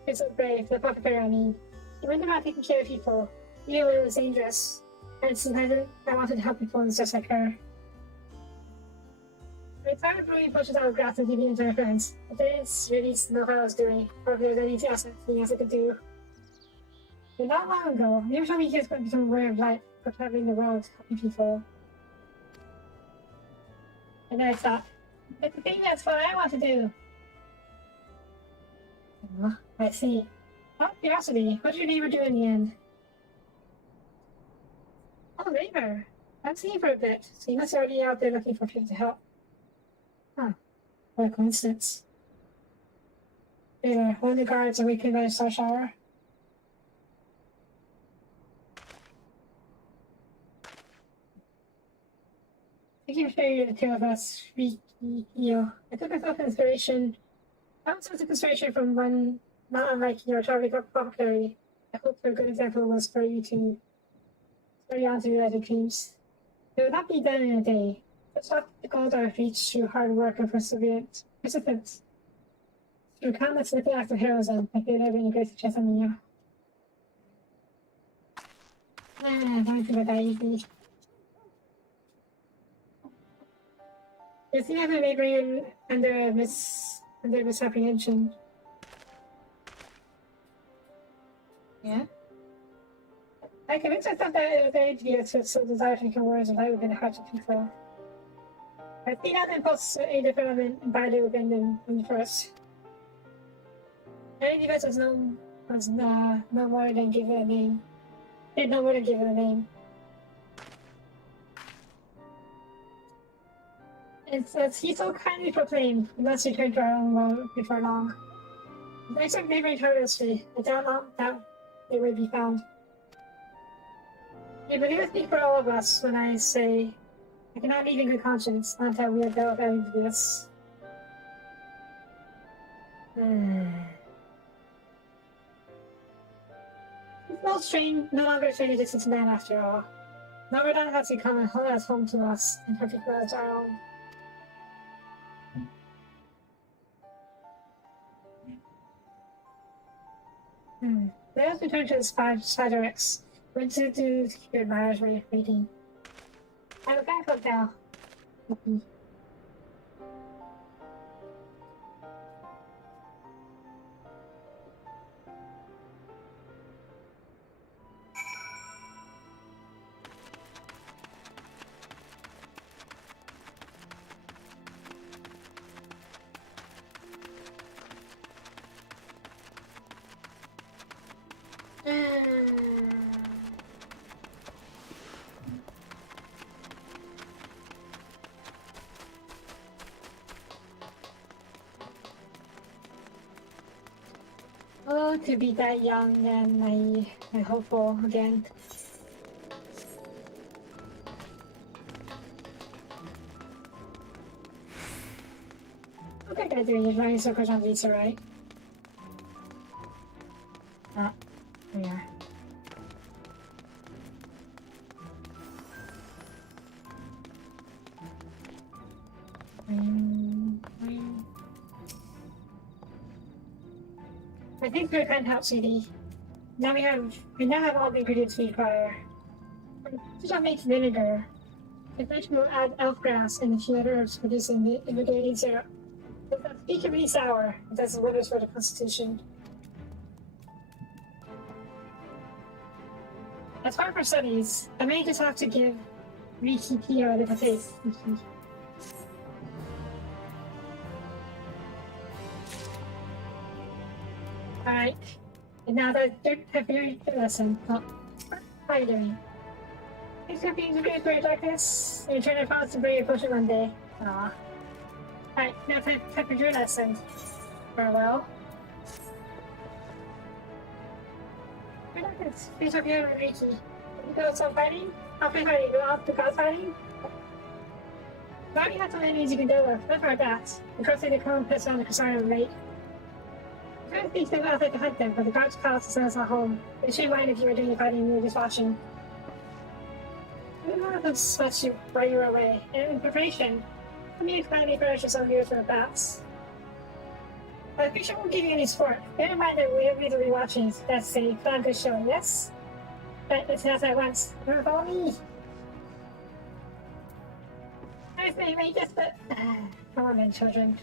You're so brave, the apothecary I mean. He went about taking care of people, even when it was dangerous. And sometimes I wanted to help people and just like her. I started brewing potions out of grass and giving them to my friends. I didn't really know what I was doing, or if there was anything else I could do. But not long ago, you told me he was going to become a ray of light for traveling the world, helping people. And then I thought, but the thing that's what I want to do. Oh, I see. Out of curiosity, what did your neighbor do in the end? Oh, neighbor. I've seen you for a bit, so you must be already out there looking for people to help. Huh. What a coincidence. There, one of the guards awakened by a star shower. Thank you for sharing the two of us, Rikio. I took myself inspiration. I was took inspiration from one not unlike your traveling apothecary. I hope a good example was for you to carry on to realize your dreams. It would not be done in a day. It's not the goals are reached through hard work and persistence. Through countless little acts of heroism, like they live in a great success on you. Don't think about that easy. You see, I've been laboring under misapprehension. Yeah? I convinced myself that it was very devious with so desire to become words of light within the hearts of people. I think that impulse a development embodied within them from the first. Any device was no more than give it a name. Did no more than give it a name. It's as he so kindly proclaimed, we must return to our own world before long. Thanks for neighboring tirelessly. I doubt not that they would be found. You believe I speak for all of us when I say I cannot leave in good conscience until we have dealt with any of this. It's no longer a strange distance man after all. Novadan has become a home to us, and her people as our own. Let us return to the Spider-X. What to do to keep your admirers waiting? I'm a backup now. Oh, to be that young and naive and hopeful again. What am I doing? You're running circles on Lisa, right? Ah, there we are. I think we can help, CD. We now have all the ingredients we require. Fish oil makes vinegar. The fish will add elf grass and a few other herbs producing the invigorating syrup. It's peakably sour. It does wonders for the constitution. As part of our studies, I may just have to give Riki Pia a little taste. Alright. And now that you have your lesson. Oh, how are you doing? Thanks for being so great for your darkness. And trying to promise to bring your potion one day. Aw. Alright, now time for your lesson. Farewell. Your darkness. Please hope you have a Reiki. You go some fighting? I'll play fighting. Go off to cause fighting? You already have some enemies you can deal with. Look for that. The crossing the cone puts on the concern rate. I don't think they'll have to hunt them, but the guards palace send us at home. It shouldn't mind if you were doing your fighting and we were just watching. We don't have to smash you while you were away. And in preparation, let me finally furnish some gears for the bats. The picture won't give you any sport. Bear in mind that we're really watching. That's a fun good show, yes? But it's not at once. Remember, follow me. I say, wait, just the. Come on then, children.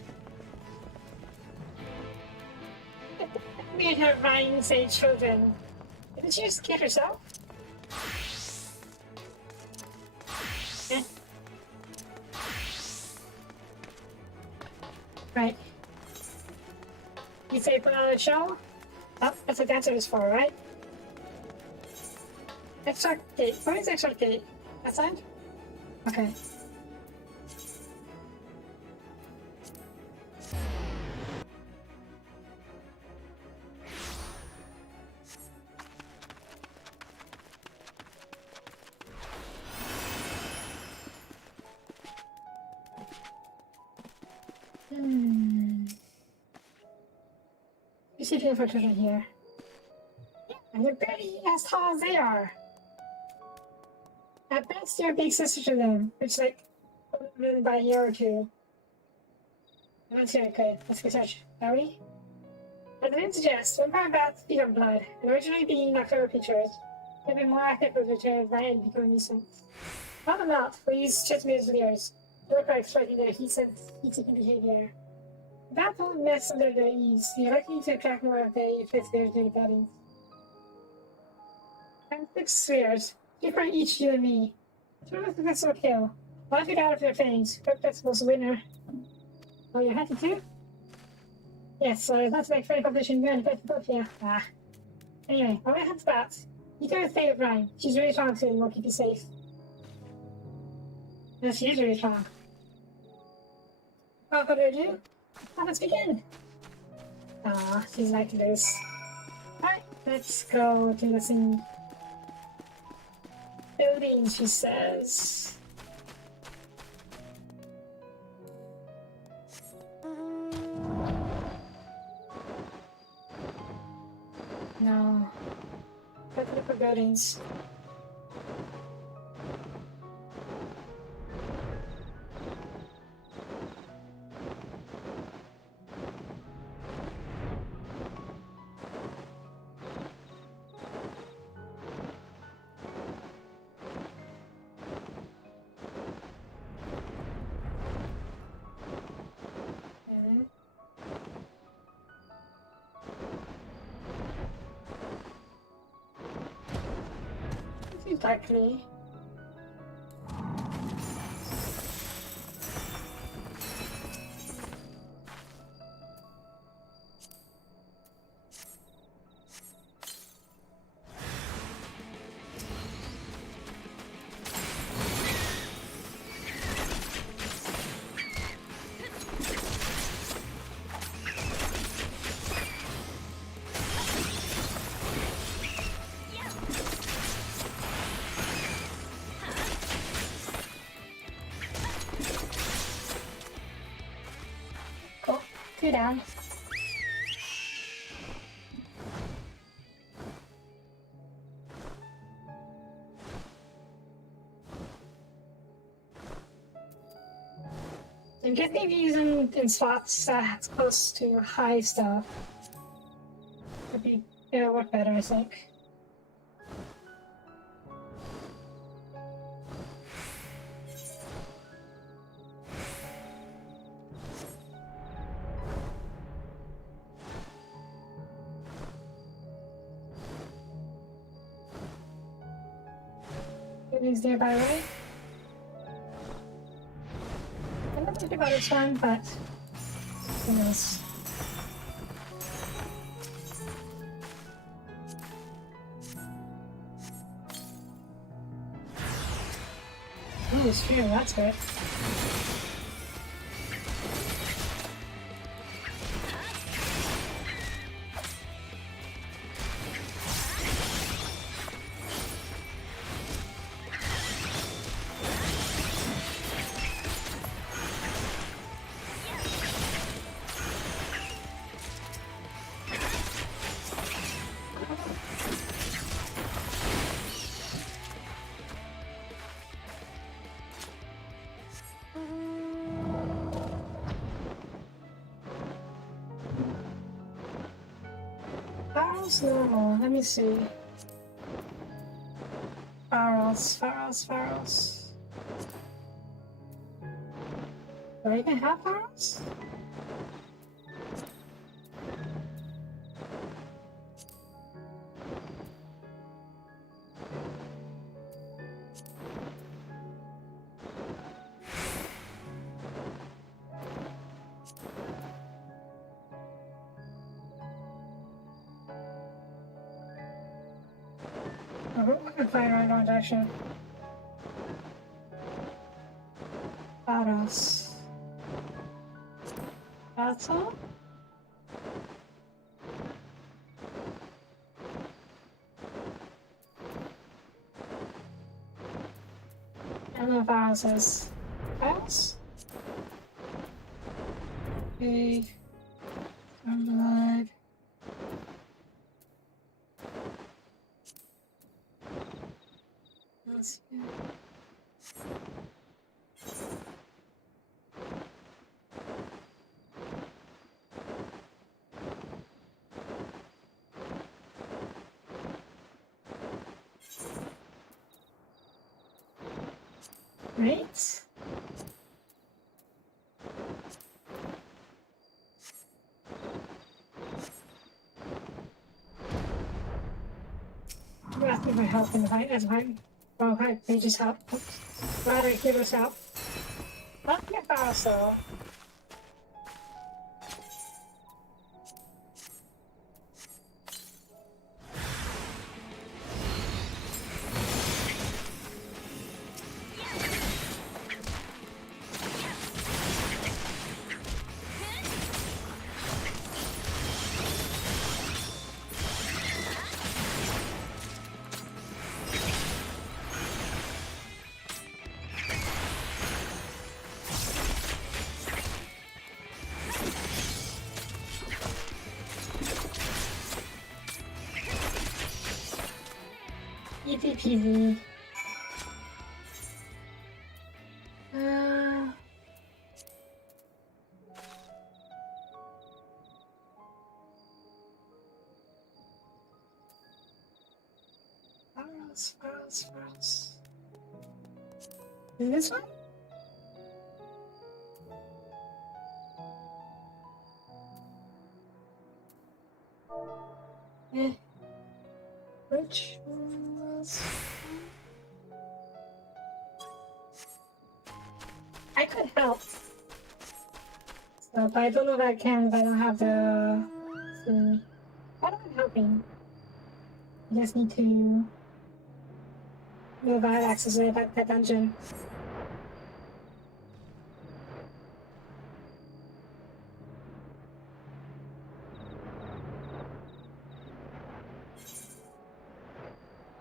Weird how Ryan say children. Didn't she just kid herself? Yeah. Right. You say put on a show? Oh, that's what dancer is for, right? Extract gate. What is extract gate? That side? Okay. You see beautiful children here. And they're barely as tall as they are. At best, you're a big sister to them, which like really by a year or two. I'm not sure. Okay, let's get touch. Are we? As I did suggest, vampire bats feed on blood, and originally being October creatures, they've been more active with return of light and become a nuisance. On the mouth, we use Chesmere's videos to look like striking their heat-seeking behavior. Bats won't mess under their ease, so you're likely to attract more of the Fitzbears during bedding. And 6 spheres, two for each you and me. 2 of the successful kill. 1 feet out of their fangs, quick principles winner. Oh, you're happy too? Yes, so that's like friendly competition, you're in the both, yeah. Ah. Anyway, on my hands bats. You gotta stay with Ryan. She's really strong too and will keep you safe. No, she is really strong. Without further ado, let's begin. Ah, she's like this. Alright, let's go to the scene. Building, she says. No. Let's look for buildings. Exactly. Two down. I'm guessing if you use them in spots that's close to high stuff, it'll work better, I think. Is nearby, right? I'm not thinking about this one, but who knows? Oh, it's true, that's good. Farrell's normal. Let me see. Farrell's. Do I even have Farrell's? I can find right on direction. Farrell's. That's all? I don't know if Farrell's is. Farrell's? Okay. Blood. Let's see. Right. I'm asking for help in the fight as mine. Well, hi, they just help. Rather give us help. Not get also. Easy peasy. Farrell's. Is this one? Eh. Which was... I could help. So, but I don't know if I can if I don't have the... How am I helping? I just need to move out access to that dungeon.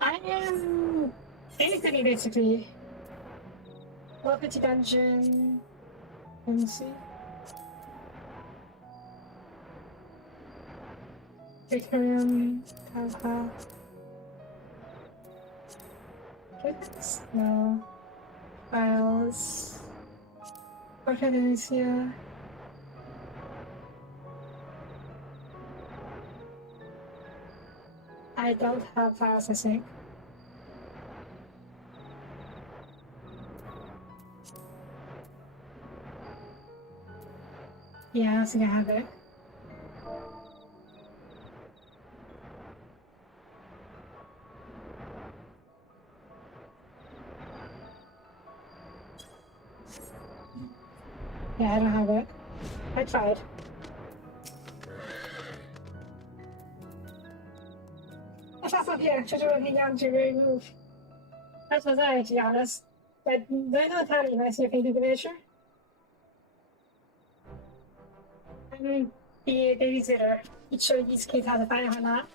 I am anything basically. Welcome to dungeon. Let me see. Return. Clicks? No. Files. What is here? I don't have files, I think. Yeah, I don't think I have it. Yeah, I don't have it. I tried. That's also here, just working down to remove. That's what I, to be honest. But they don't tell you unless you're thinking the nature. I'm the babysitter. Each show these kids how to find it or not.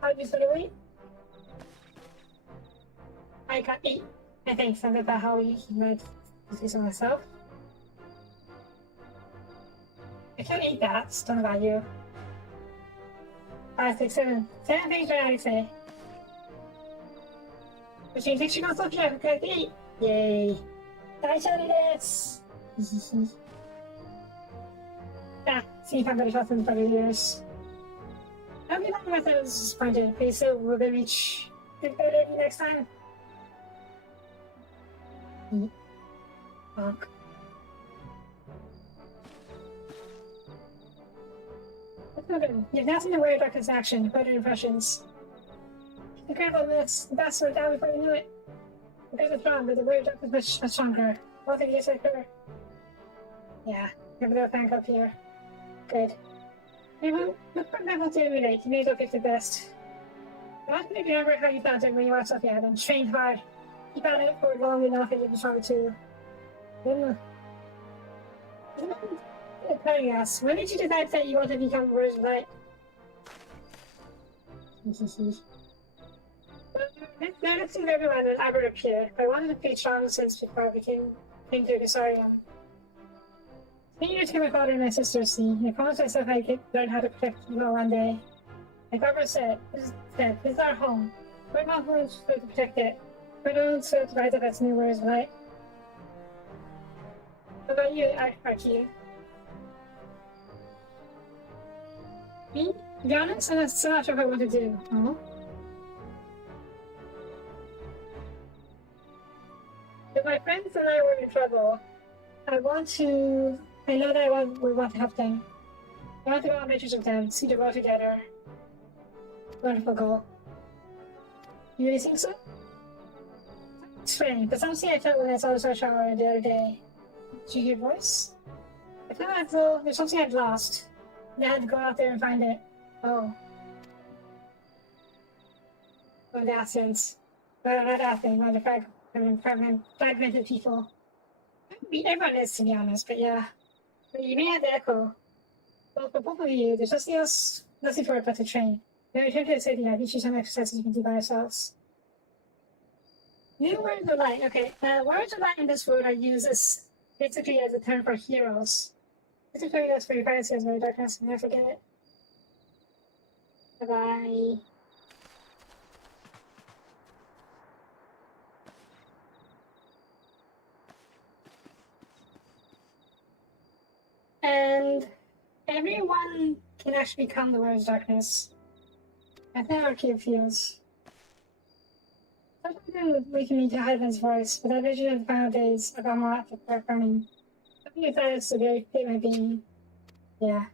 How do you sort of wait? I got 8. I think so. That's how we might do so myself. I can't eat that. Don't know about you. 5, 6, 7. 7 things right now, I say. Which means 6 goes up here. Okay, 8. Yay. I shall do this. Ah, see if I'm better shots in 30 years. I don't think my method was disappointed. Okay, so will they reach 30 next time? Bonk. You've now seen the Weird Darkness action, better impressions. Incredible myths, the best were down before you knew it. The guys are strong, but the Weird Darkness is much stronger. One thing you said her. Yeah, you have a little fan club here. Good. Look for level 2 relate, you may as well pick the best. I want to remember how you felt it when you watched Soapie and trained hard. Keep at it for long enough and you'll be stronger too. Telling us, when did you decide that you want to become a Rose of Light? Let's give everyone an aberrant appear. I wanted to be strong since before I came to Desarium. Speaking to my father and my sister, see, I promised myself I could learn how to protect you all one day. Like Barbara said, this is our home. We're not going to protect it. We're going to rise up as new Rose of Light. What about you, Archie? Me? To be honest, I'm still not sure what I want to do. Oh? If my friends and I were in trouble, I know that we want to help them. I want to go on adventures with them, see the world together. Wonderful goal. You really think so? It's strange, but something I felt when I saw the Star Shower the other day. Did you hear your voice? I felt as though there's something I'd lost. And I had to go out there and find it. Oh. Oh, the Athens. Well, not Athens, but the fragmented people. I mean, everyone is, to be honest, but yeah. But you may have the echo. Well, for both of you, there's nothing for it but to train. When we return to the city, I'll teach you some exercises you can do by yourselves. New words of light. Okay, words of light in this world are used as basically as a term for heroes. This is very nice for your fantasy as well, darkness, and never forget it. Bye-bye. And everyone can actually become the world's darkness. I think our kid feels. Sometimes we can meet to Hyden's voice, but that vision of the final days about more active burning. I think that is the very fit my being. Yeah.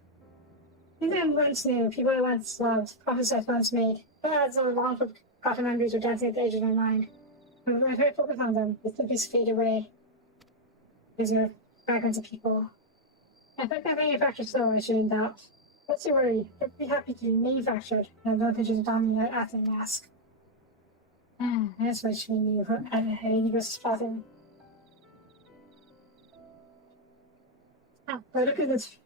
Things I once knew, people I once loved, promises I once made. But so long for cotton memories were dancing at the edge of my mind. When I try to focus on them, they still just fade away. These are fragments of people. I think that manufactured so I shouldn't doubt. What's your worry? You'll be happy to be manufactured, and don't just dominate after the mask. That's what she knew and he was spotting. But look at this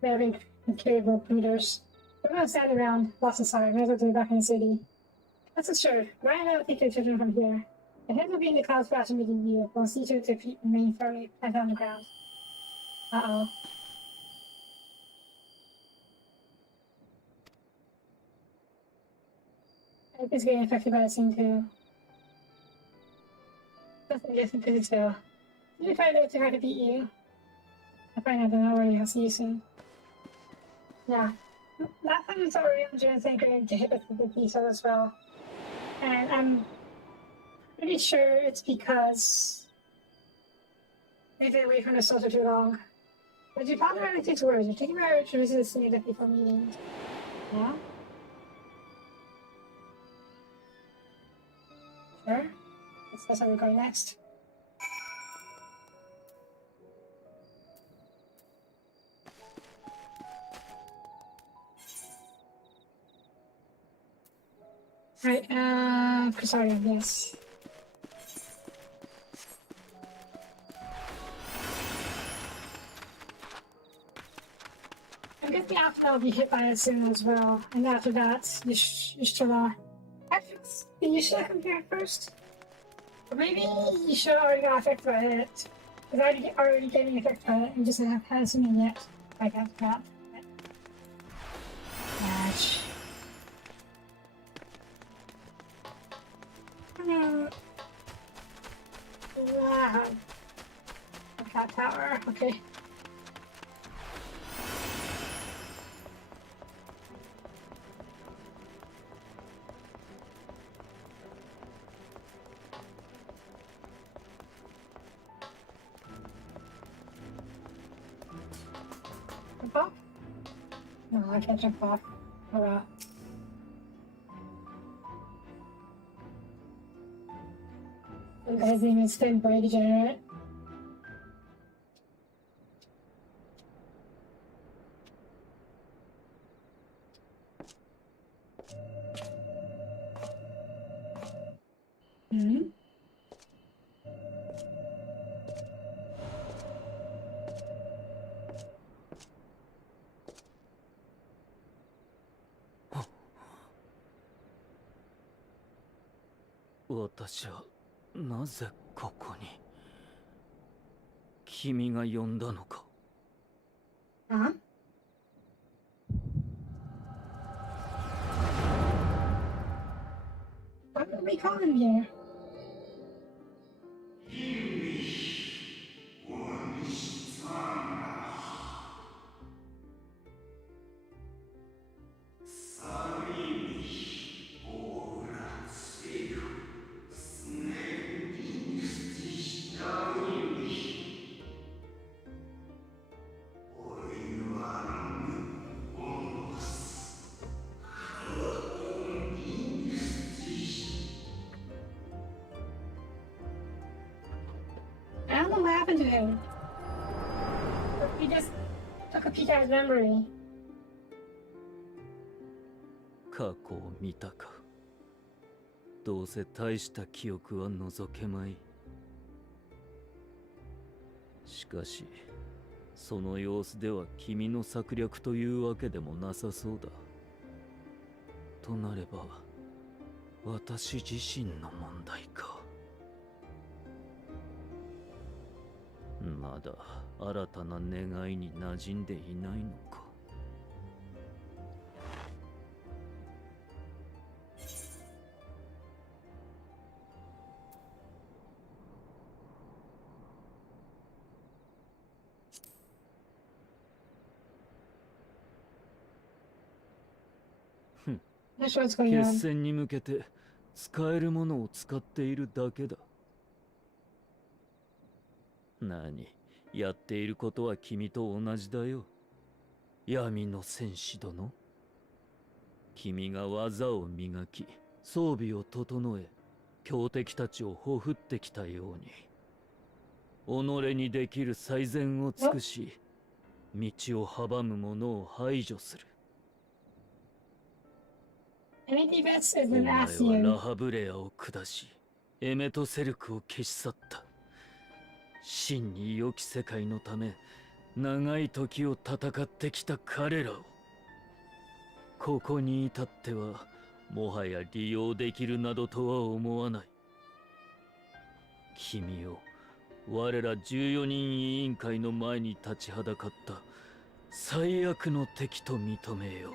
very incredible breeders. We're not standing around, lost aside, might as well do it back in the city. That's for sure. Ryan and I will take your children from here. The head will be in the clouds flashing within you. We'll see to it to remain firmly planted on the ground. Uh-oh. I think it's getting affected by the scene too. Nothing gets into this though. Did you find it too hard to beat you? I find I don't know where I'll see you soon. Yeah. Last time I saw Ryunji and Sankurin to hit with the piece as well. And I'm pretty sure it's because they've been away from the soul for too long. But you probably already takes words. You're taking my urge to visit the city that before meeting. Yeah? Sure. That's how we're going next. Right, Crusader, yes. I guess the after that will be hit by it soon as well. And after that, you should, actually, you should have compared first. Or maybe you should already got affected by it. Because already getting affected by it and just hasn't seen it yet. Like after that. Match. Wow. Cat tower, okay. Jump off? No, I can't jump off. Hurrah. His name is Finn Boy Degenerate. Hmm?私はなぜここに？君が呼んだのか？ Huh? What are we calling here? I don't know what happened to him. He just took a peek at his memory. 過去を見たか。どうせ大した記憶は除けまい。しかし、その様子では君の策略というわけでもなさそうだ。となれば、私自身の問題か。まだ新たな願いに馴染んでいないのか。That's what's going 決 on. 戦に向けて使えるものを使っているだけだ。何、やっていることは君と同じだよ。闇の戦士殿。君が技を磨き、装備を整え、強敵たちをほふってきたように、己にできる最善を尽くし、道を阻む者を排除する。Anything best is お an 前は ask you. ラハブレアを下し、エメトセルクを消し去った。真に良き世界のため、長い時を戦ってきた彼らを、ここに至っては、もはや利用できるなどとは思わない。君を、我ら14人委員会の前に立ちはだかった最悪の敵と認めよ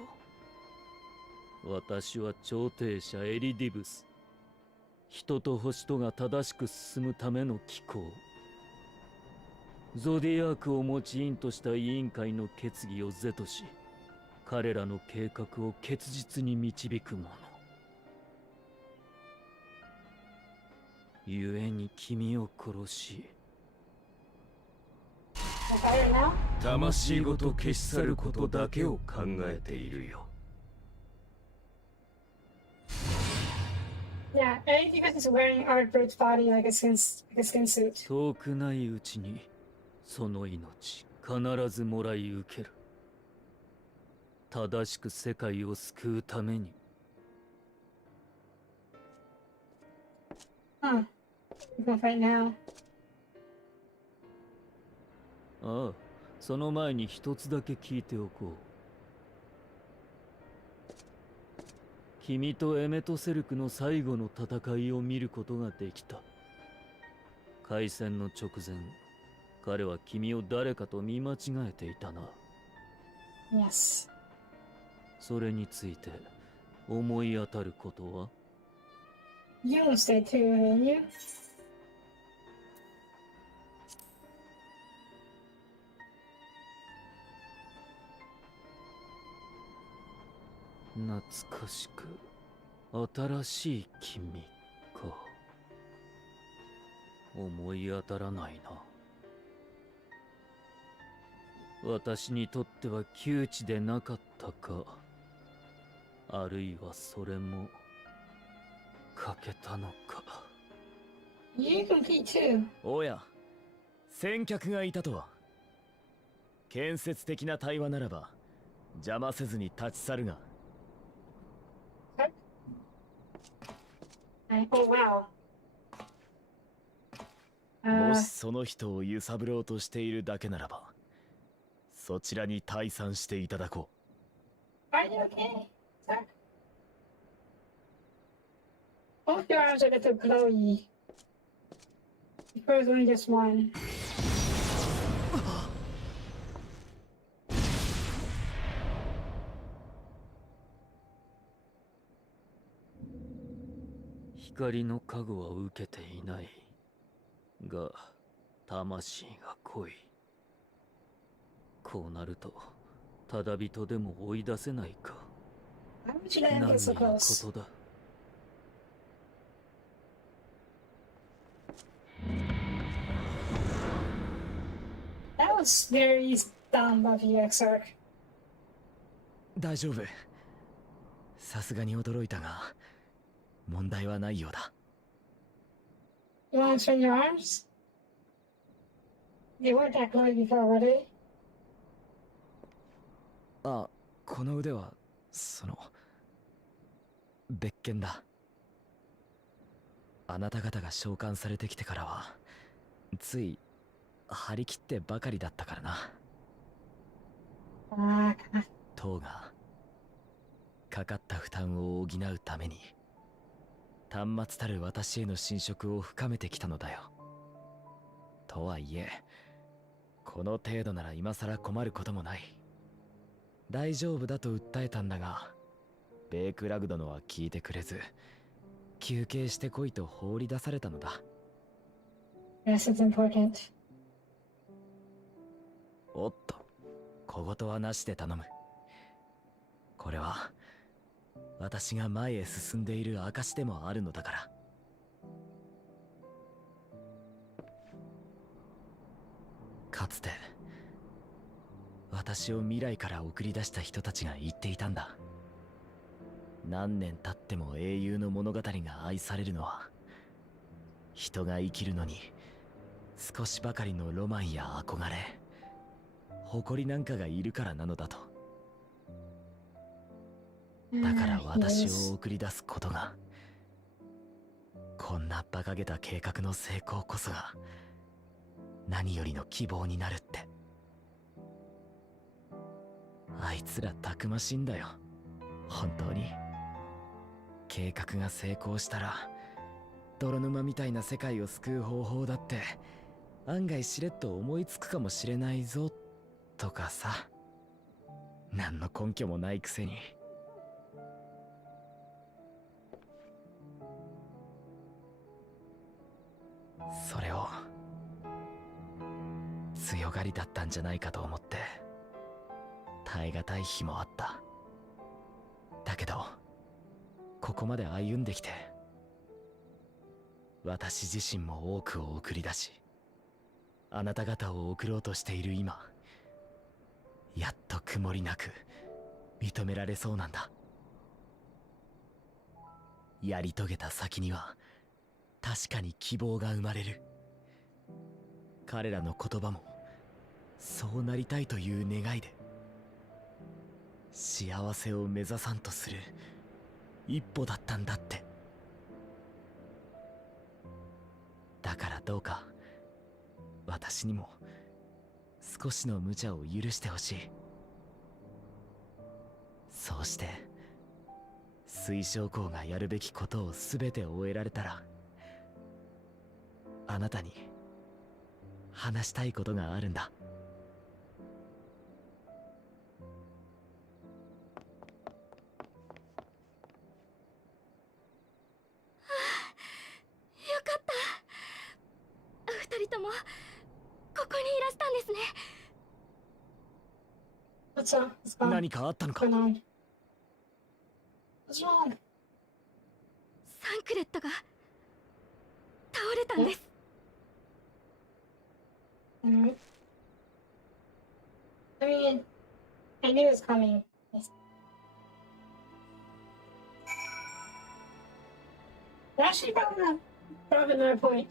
う。私は調停者エリディブス。人と星とが正しく進むための機構。ゾディアークを持ち員とした委員会の決議を是とし、彼らの計画を結実に導く者。故に君を殺し、魂ごと消し去ることだけを考えているよ。Yeah, anything because he's wearing our bird's body like a skin suit. 遠くないうちにその命必ずもらい受ける。正しく世界を救うために。Huh. We can fight now. ああ、その前に一つだけ聞いておこう。君とエメトセルクの最後の戦いを見ることができた。開戦の直前、彼は君を誰かと見間違えていたな。Yes. それについて思い当たることは？ You almost did too, didn't you? 懐かしく新しい君か。思い当たらないな。私にとっては窮地でなかったか、あるいはそれも欠けたのか。 You compete too. おや、先客がいたとは。建設的な対話ならば邪魔せずに立ち去るが。Oh wow. もしその人を揺さぶろうとしているだけならば、そちらに退散していただこう。Are you okay, sir? Both your arms are a little glowy. There's only just one. 光の加護は受けていないが、魂が濃い。こうなるとただ人でも追い出せないか。 Why would you let him 何 get so の close? ことだ。That was very dumb of you, Exarch. 大丈夫。さすがに驚いたが、問題はないようだ。You want to swing your arms? They weren't that glowy before, were they? あ、この腕は、別件だ。あなた方が召喚されてきてからは、つい、張り切ってばかりだったからな。塔が、かかった負担を補うために、端末たる私への侵食を深めてきたのだよ。とはいえ、この程度なら今さら困ることもない。大丈夫だと訴えたんだが、ベークラグ殿は聞いてくれず、休憩してこいと放り出されたのだ。Yes, it's important. おっと、小言はなしで頼む。これは私が前へ進んでいる証でもあるのだから。かつて私を未来から送り出した人たちが言っていたんだ。何年経っても英雄の物語が愛されるのは、人が生きるのに少しばかりのロマンや憧れ、誇りなんかがいるからなのだと。だから私を送り出すことが、こんな馬鹿げた計画の成功こそが何よりの希望になるって。あいつらたくましいんだよ、本当に。計画が成功したら泥沼みたいな世界を救う方法だって案外しれっと思いつくかもしれないぞとかさ。何の根拠もないくせに。それを強がりだったんじゃないかと思って耐え難い日もあった。だけどここまで歩んできて、私自身も多くを送り出し、あなた方を送ろうとしている今、やっと曇りなく認められそうなんだ。やり遂げた先には確かに希望が生まれる。彼らの言葉もそうなりたいという願いで、幸せを目指さんとする一歩だったんだって。だからどうか私にも少しの無茶を許してほしい。そうして水晶校がやるべきことを全て終えられたら、あなたに話したいことがあるんだ。よかった。二人ともここにいらしたんですね。What's up? What's going 何かあったのか？ on? What's wrong? サンクレットが倒れたんです。Mm-hmm. I mean, I knew it was coming. Yes. It actually brought up another point.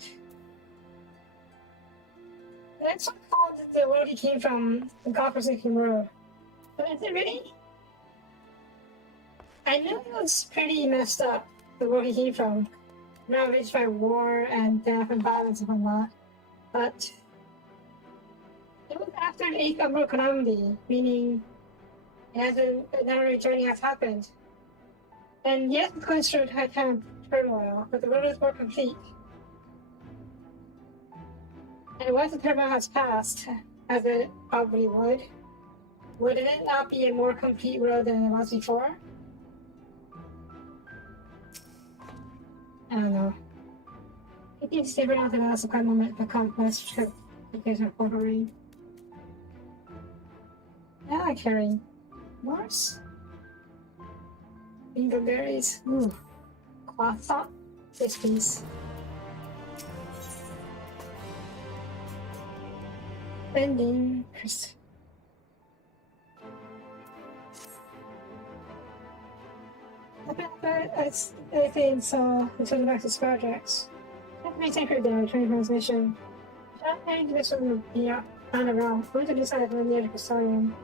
That's what called the road he came from, the godforsaken road. But is it really? I knew it was pretty messed up, the road he came from. Ravaged by war and death and violence and whatnot. But it was after the 8th Emerald Calamity, meaning it hasn't, no returning has happened. And yes, it's going through a time of turmoil, but the road is more complete. And once the turmoil has passed, as it probably would it not be a more complete road than it was before? I don't know. It keeps different out of the moment become less trip because of ordering. Yeah, I carry Mars. Bingo berries. Ooh. Cloth top. This piece. Bending. I think so. It's on the back to projects. Definitely sacred there, returning from his mission. I think this will be on a roll. I'm going to decide on the other custodian.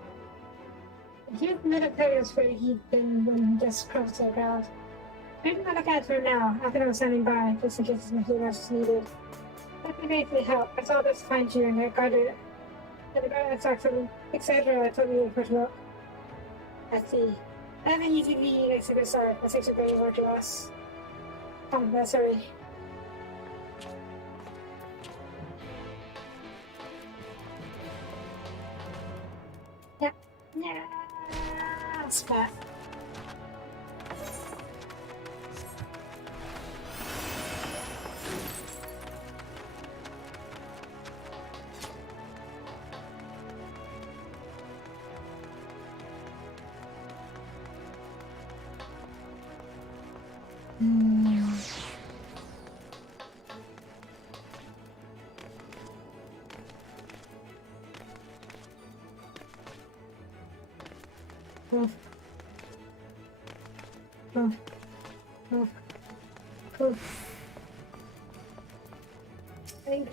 He admitted that he was afraid he'd been when he just crossed the ground. Maybe I'll look at her now, after I was standing by, just in case anything else was needed. Let me greatly help. I saw this find you and I guarded it. And the guard that talked to me, etc. I told me to put him up. I see. I have an easy lead, I said, sorry. I think it's very word to us. Let's hurry. Yep. Yeah. Spat.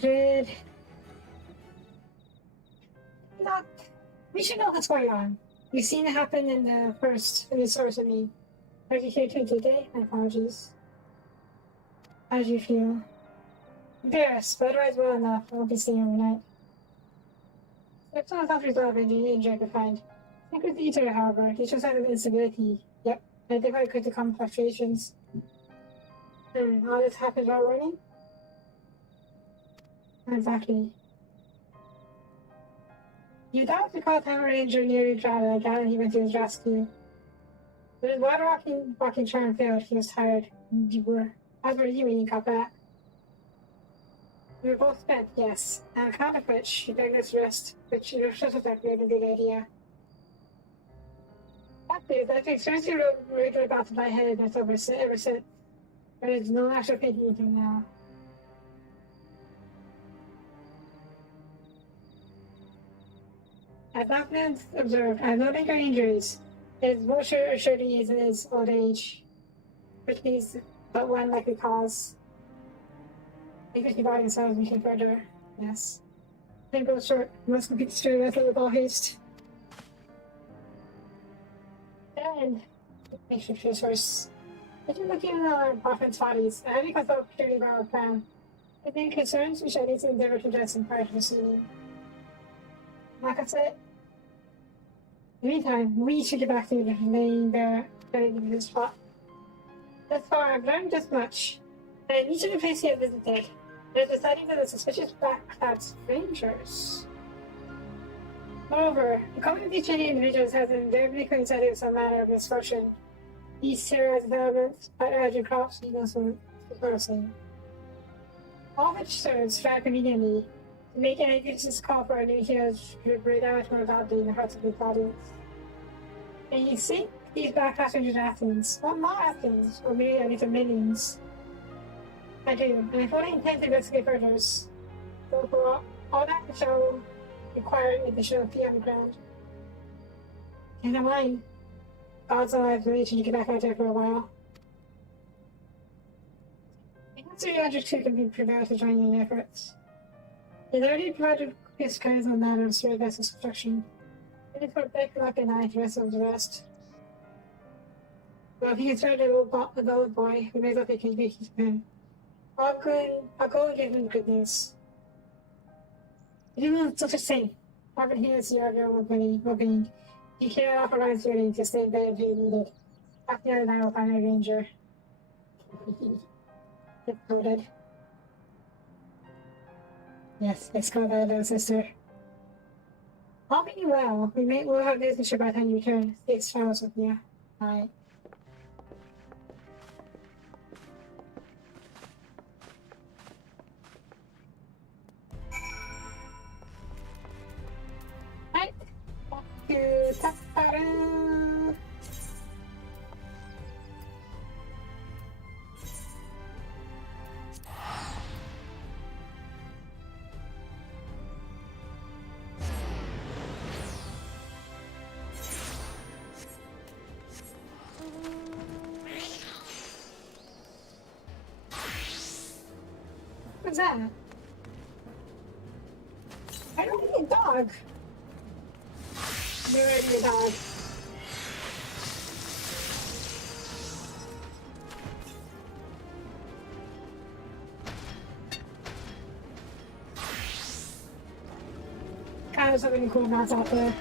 Good. Not. We should know what's going on. We've seen it happen in the source of me. Are you here too today? My apologies. How do you feel? Embarrassed, but otherwise well enough. I won't be staying overnight. If someone else resolved injury I could find. Think with the Eater, however, he shows signs of instability. Yep, I think I could become fluctuations. All this happens while running? Exactly. You doubt we called Hammer Ranger nearly drowned and again he went to his rescue. But his water walking charm failed, he was tired. You were. As were you when you got back. We were both spent, yes. On account of which, you begged us rest, which in retrospect may have been a good idea. Fact is, I've experienced your regular bouts of lightheadedness ever since. There is no actual thinking until now. As Lockman's observed, I have no lingering injuries. It is more surely is in his old age, which means but one likely cause. I think he body himself we can further. Yes. Time goes short. We must complete the story method with all haste. And make sure to source. If you're looking at our prophet's bodies, I haven't got the purely borrowed plan. I think concerns which I need to endeavor to address in prior to proceeding. Like I said, in the meantime, we should get back to laying bare this spot. Thus far, I've learned this much. And in each of the places you have visited, there's deciding that the suspicious black-clad strangers. Moreover, the common of these changing individuals has invariably coincided with some manner of misfortune. These terrorized developments, urgent crops, and also forcing. All which serves very conveniently to make an ambitious call for a new hero to breathe out more loudly in the hearts of the audience. And you think these black-clad strangers are Athens? Well, not Athens, or maybe only some minions. I do, and I fully intend to investigate further. So for all that shall require additional feet on the ground. And I'm lying. Odds are I have really to get back out there for a while. I consider the object too can be prevailed to join in efforts. He's already provided his codes on the matter of Sir Vessel's construction. It is for Becklock and I to wrestle the rest. Well, if he can start a old boy, we may as well take communications with him. I'll go and give him good news. You know, such a thing. Marvin here is your well-being. You cannot authorize your to stay in bed if you need it. After that, I will find a ranger. It's loaded. Yes, it's called that, little sister. All being well, we'll have this issue by the time you return. Safe travels with you. Alright. Right. Back to Taparu. What's that? I don't need a dog. You're ready a dog. Kind of something cool mods out there.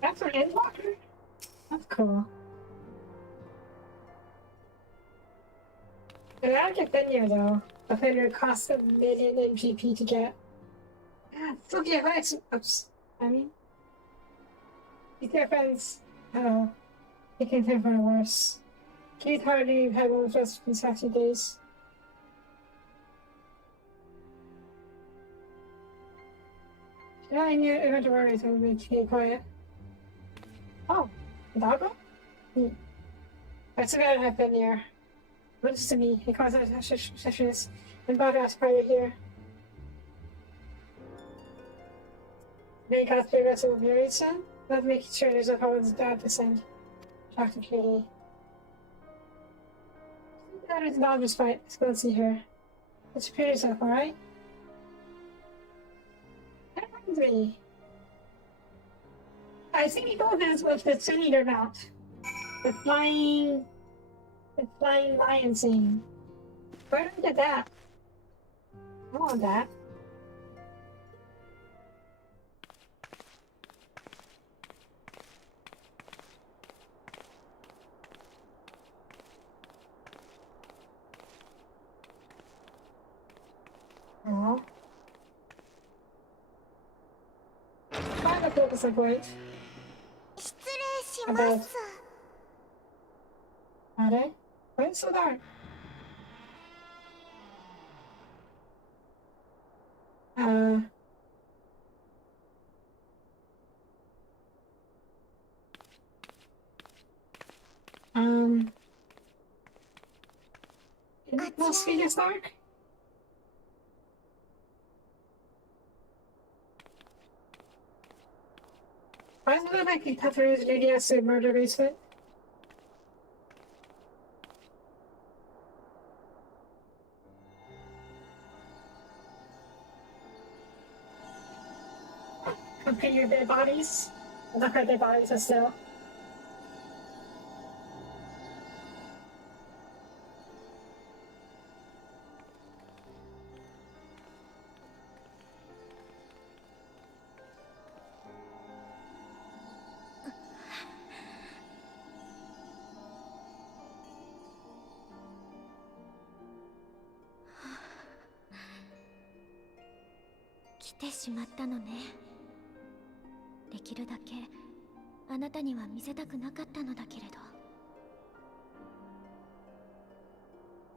That's an endwalker? That's cool. I gotta get Fenrir though. A Fenrir costs $1 million MGP to get. Ah, still get rights. Oops. I mean, these dear friends. Oh, it can turn for the worse. Keith Hardy had one of those these past few days. Yeah, I knew it went to worry, so we stay quiet. Oh, a doggo? That's a bad have been there. Looks to me, he calls out sessions and brought us prior here. They got the rest of the very soon. Let's make sure there's a hole dad to send. Talk to Katie. That is not despite. Let's go and see her. Let's prepare yourself, alright? That reminds me. I think we both asked if the Sunny or not. The flying lion scene. Where did we get that? I want that. Oh. Find the focus point. 失礼します。あれ? Why is it so dark? Is it supposed to be this dark? Why does it look like Tataru's lady has a murder basement? figure their bodies. Not quite their bodies, but still.来てしまったのね。できるだけあなたには見せたくなかったのだけれど。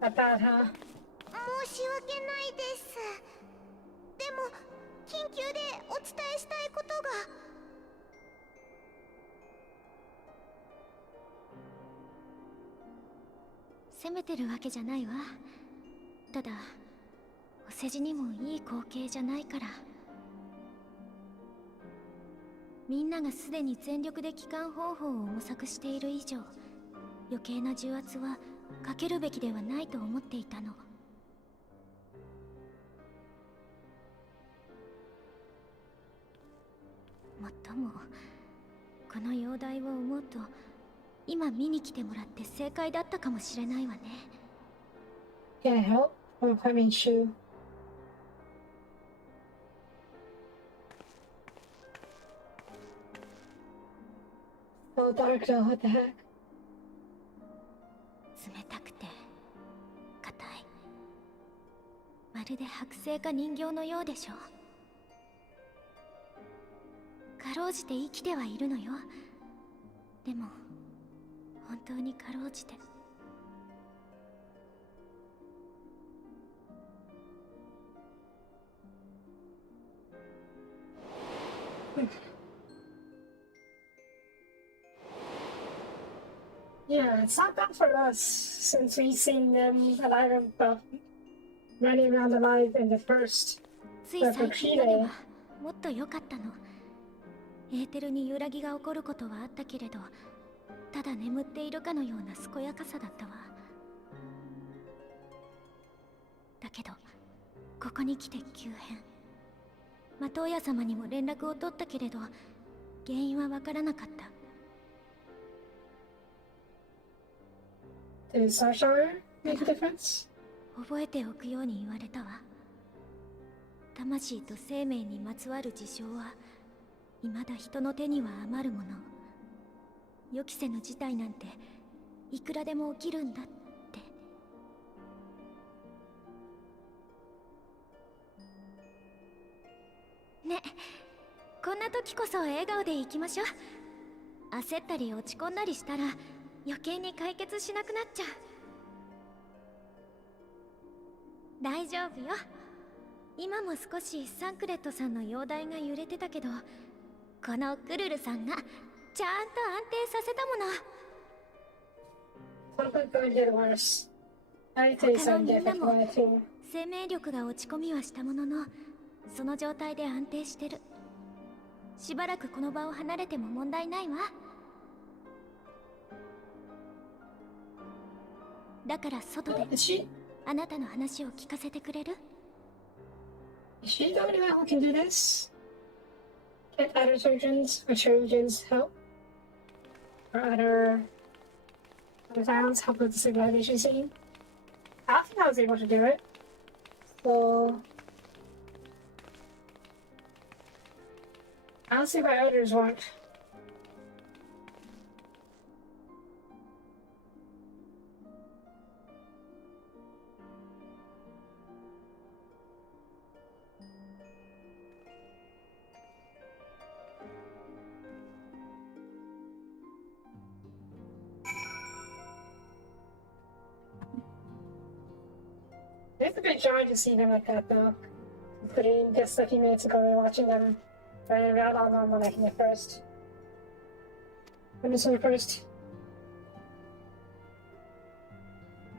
About, huh? 申し訳ないです。でも緊急でお伝えしたいことが。責めてるわけじゃないわ。ただお世辞にもいい光景じゃないから。みんながすでに全力で帰還方法を模索している以上、余計な重圧はかけるべきではないと思っていたの。もっともこの容体を思うと、今見に来てもらって正解だったかもしれないわね。 Can I help? Or I mean, shoe. Oh, dark though, what the heck? 冷たくて硬い、まるで剥製か人形のようでしょ。かろうじて生きてはいるのよ。でも本当にかろうじて。Yeah, it's not bad for us, since we've seen them alive and running around alive in the first. つい最近まではもっと良かったの。エーテルに揺らぎが起こることはあったけれど、ただ眠っているかのような健やかさだったわ。だけどここに来て急変。マトウヤ様にも連絡を取ったけれど原因はわからなかった。Did Sorcerer make a difference? 覚えておくように言われたわ。魂と生命にまつわる事象は未だ人の手には余るもの。予期せぬ事態なんていくらでも起きるんだって。ね、こんな時こそ笑顔でいきましょう。焦ったり落ち込んだりしたら余計に解決しなくなっちゃう。大丈夫よ。今も少しサンクレットさんの容体が揺れてたけど、このクルルさんがちゃんと安定させたもの。 Something's going to get worse. I think 他の some みんな different も one too. 生命力が落ち込みはしたものの、その状態で安定してる。しばらくこの場を離れても問題ないわ。だから外で Is she あなたの話を聞かせてくれる？ is she the only one who can do this? Can other surgeons or chirurgeons help? Or other towns help with the civilization scene? I don't think I was able to do it. So I don't see why others won't. It's a bit jarring to see them like that though. Considering just a few minutes ago we were watching them running around all normal like in the first. When this was the first.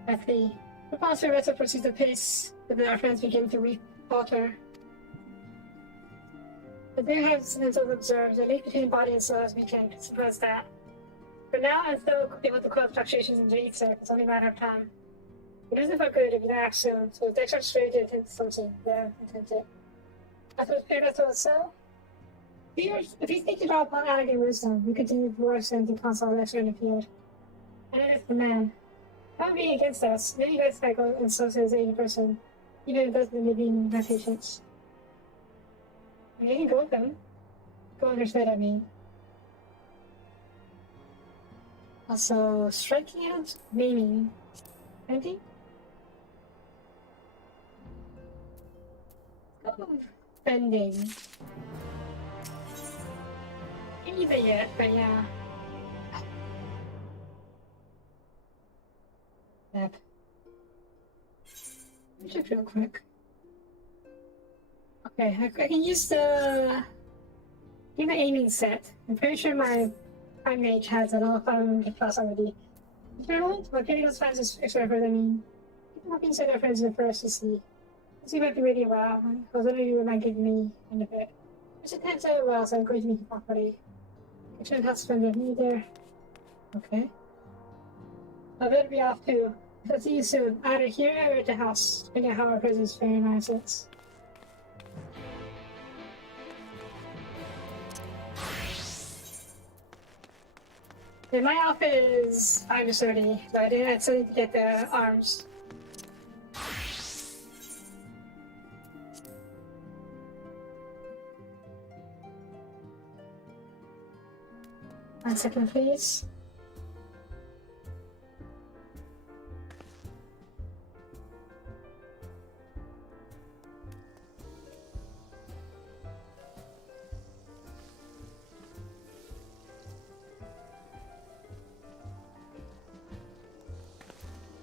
At the response to proceeds the pace, but then our friends begin to falter. The bear has themselves observed the link between body and soul as we can suppose that. For now, I'm still able to cause fluctuations in the ether, it's only a matter of time. It isn't for good if you act soon, so the extra straight into something. Yeah, intended. I thought it was so. If you think about upon adding wisdom, you continue to work the console that's in the field. And then if the man, not being against us, many guys cycle and so says 80%, even if it doesn't maybe my patience. You can go with them. Go understand, I mean. Also, striking out, maiming. Anything? Oh, bending. Either yet, but yeah. Yep. Let me check real quick. Okay, I can use the aiming set. I'm pretty sure my Prime Mage has an all 500 plus already. Eternal, my critical spans is extra for them. Keep looking so their friends in first to see. Let's see if I can really well. Because I know you might give me in a bit. There's a 10 so well, so I'm going to make it properly. I should have spent me there. Okay. I better be off too. I'll see you soon. Either here or at the house. Depending on how our presence very nice is. Yeah, my outfit is 5 to 30, so I didn't still need to get the arms. One second, please.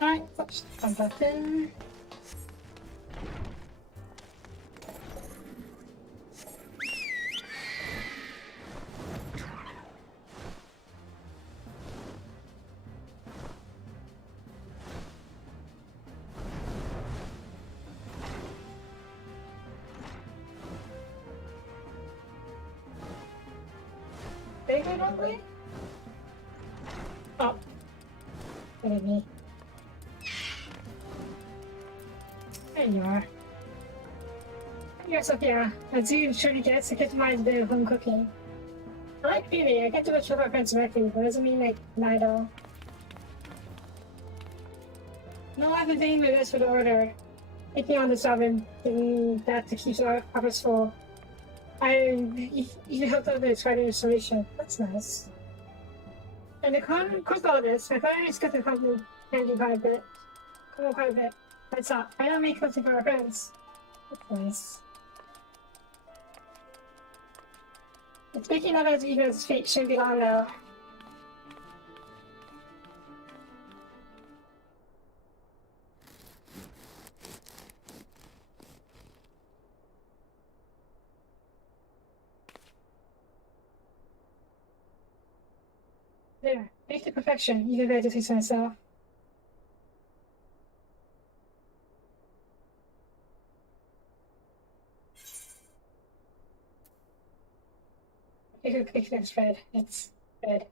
Alright, oops, one button. Bigger probably? Oh. Look at me. There you are. Yes, okay, I do sure to get to get my bit of home cooking. I like beauty, I get to watch with my friends directly, but it doesn't mean like night all. No, I've been doing my best for the order. Taking on this job and doing that to keep our office full. I even helped out with trying installation. That's nice. And the course all this, my parents got the company handy quite a bit. Come on quite a bit. That's all. I don't make something for our friends. That's nice. And speaking of as Ego's fate shouldn't be long though. There, make to perfection, even if I just say so myself. It's red. It's red.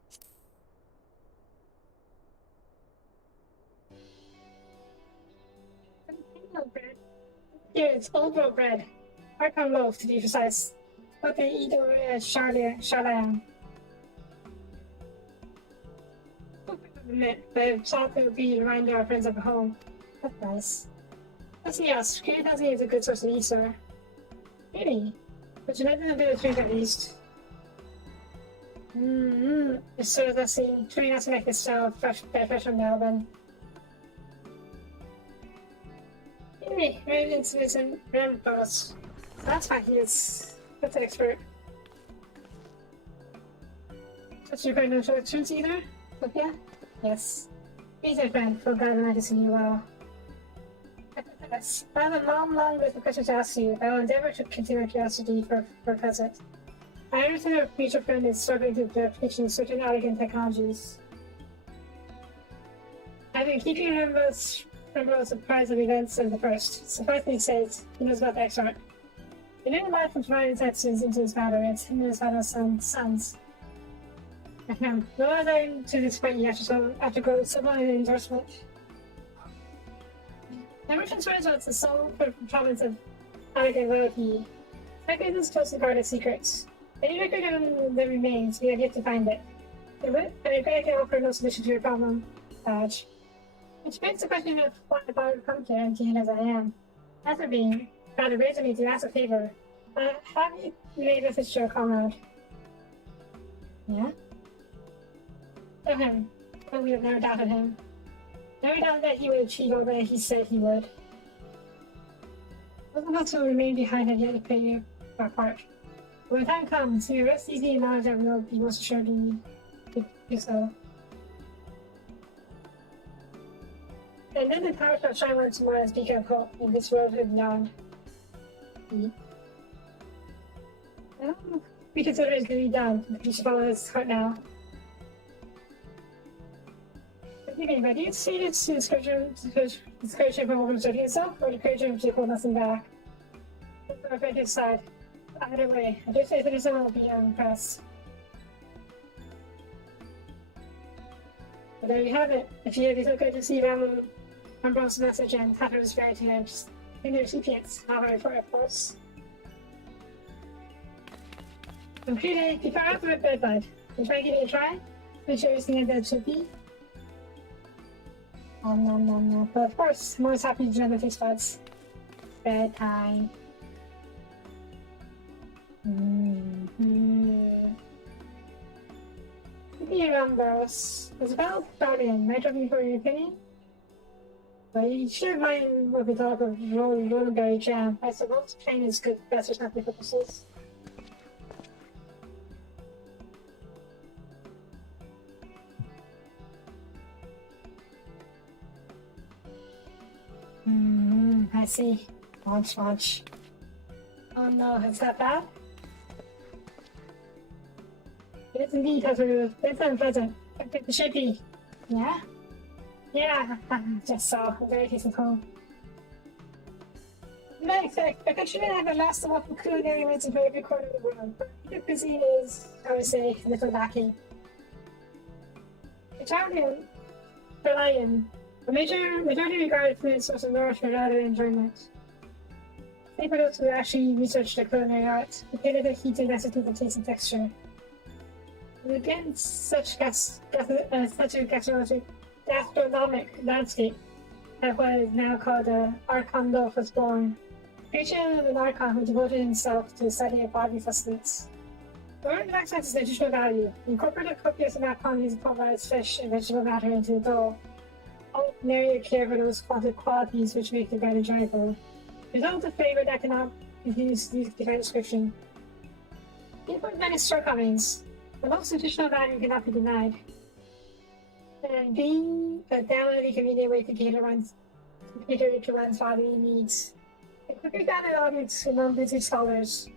Bread. Here, it's old bread. Hard-pound loaf, to be precise. But they eat over at Charlotte. But it's thought it would be a reminder of our friends at home. That's nice. Let's see else. Curiosity is a good source of Easter. Really? But you let them do the drink at least. It's sort of the same. Trying not to make this so fresh from Melbourne. Anyway, Raven's missing random boss. That's fine, that's an expert. Such a great no instructions either? But yeah? Yes. He's a friend, for God and I to see you well. Yes. I have a long list of questions to ask you. I will endeavor to continue my curiosity for present. I understand our mutual friend is struggling to the application of certain elegant technologies. I've been keeping remembers surprise of events of the first. Suffice me to say, he knows about the X-Art. He knew life from providing actions into his battle, and him and his battle's sons. No other to this point yet, so after going someone in endorsement. Never concerns about the sole province of elegant loyalty. Second is closely guarded secrets. Any record of the remains, we have yet to find it. The wit and regret can offer no solution to your problem, Badge. Which begs the question of why the bar would come here, empty-handed as I am. After being rather raised me to ask a favor, have you made a message to your comrade? Yeah? Tell him, but we have never doubted him. Never doubted that he would achieve all that he said he would. Those of us who remain behind have yet to pay you our part. When the time comes, we rest easy in knowledge that we will be most assuredly to do so. And then the power shall shine once more as beacon of hope in this world and beyond. We consider it to be done. We should follow his heart now. But do you see this discouragement from overexerting himself, or the courage to hold nothing back? Or break his side. Either way, I do say that someone will be impressed. But there you have it. If you'd be so good to see Ambrose's message and Tatter's was very to just in the recipients. I'll have a report, of course. Okay, before I have to bed, bud. You try to give it a try? Make sure everything is as it should be. No. But of course, I'm always happy to join the taste buds. Bedtime. Speaking of Ambrose, it's about Guardian. Might drop you for your opinion? But you should mind what we talk of Rollerberry Jam. I suppose train is good, best for snapping purposes. I see. Watch. Oh no, is that bad? It is indeed, Husband. It's unpleasant. It should be. Yeah? Yeah, just so. I'm very decent home. Next, I could should have a last of all culinary wins for every corner of the world. But the cuisine is, I would say, a little lacking. Italian, Italian. The majority regard food as a source of nourishment rather than enjoyment. I think for those who actually research the culinary arts, the pit of the heat and necessity of taste and texture. And against such a gastronomic landscape, that what is now called the Archon was born. Creation of an Archon who devoted himself to the study of body sustenance. The word maximizes the nutritional value. Incorporate copious amount of quantities of pulverized fish and vegetable matter into the dough. Ordinary care for those qualities which make the bread enjoyable. Result of flavor that cannot use these divine description. Input many shortcomings. The most nutritional value cannot be denied. And being a downloading convenient way to cater to one's body needs. It could be found an audience among busy scholars.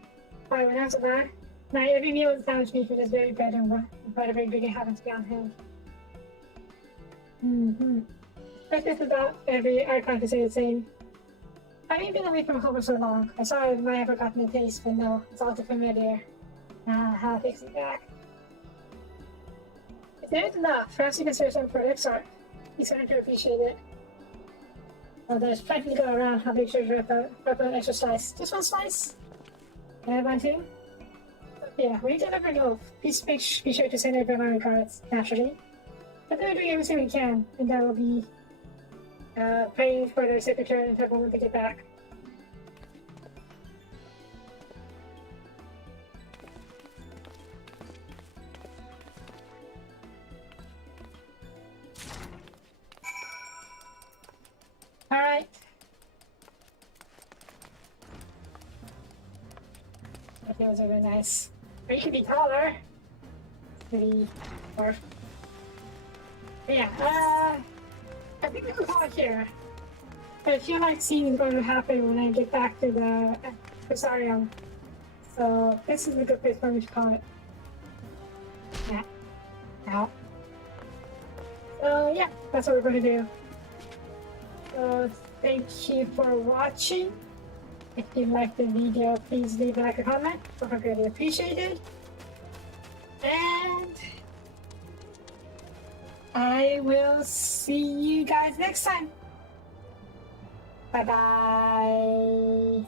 Why, when I was a lad, not every meal is sandwich meat for this very bread and quite a very big happens to be on hand. Practice about every icon to say the same. Having been away from home for so long, I saw I might have forgotten the taste, but no, it's all too familiar. How it takes me back. If there is enough, perhaps you consider some for next art. You certainly to appreciate it. Well, there's plenty to go around. I'll make sure to wrap up an extra slice. Just one slice? Can I have one too? Yeah, when you deliver a loaf, please be sure to send over my regards, naturally. But we're doing everything we can, and that will be praying for the secretary and everyone to get back. Alright. That feels really nice. Or you could be taller. Maybe, or... Yeah, I think we can call it here. But I feel like seeing is going to happen when I get back to the Presarium. So this is a good place for me to call it. Yeah. Ow. So yeah, that's what we're going to do. So thank you for watching. If you liked the video, please leave a like or comment. I really appreciate it. And I will see you guys next time. Bye bye.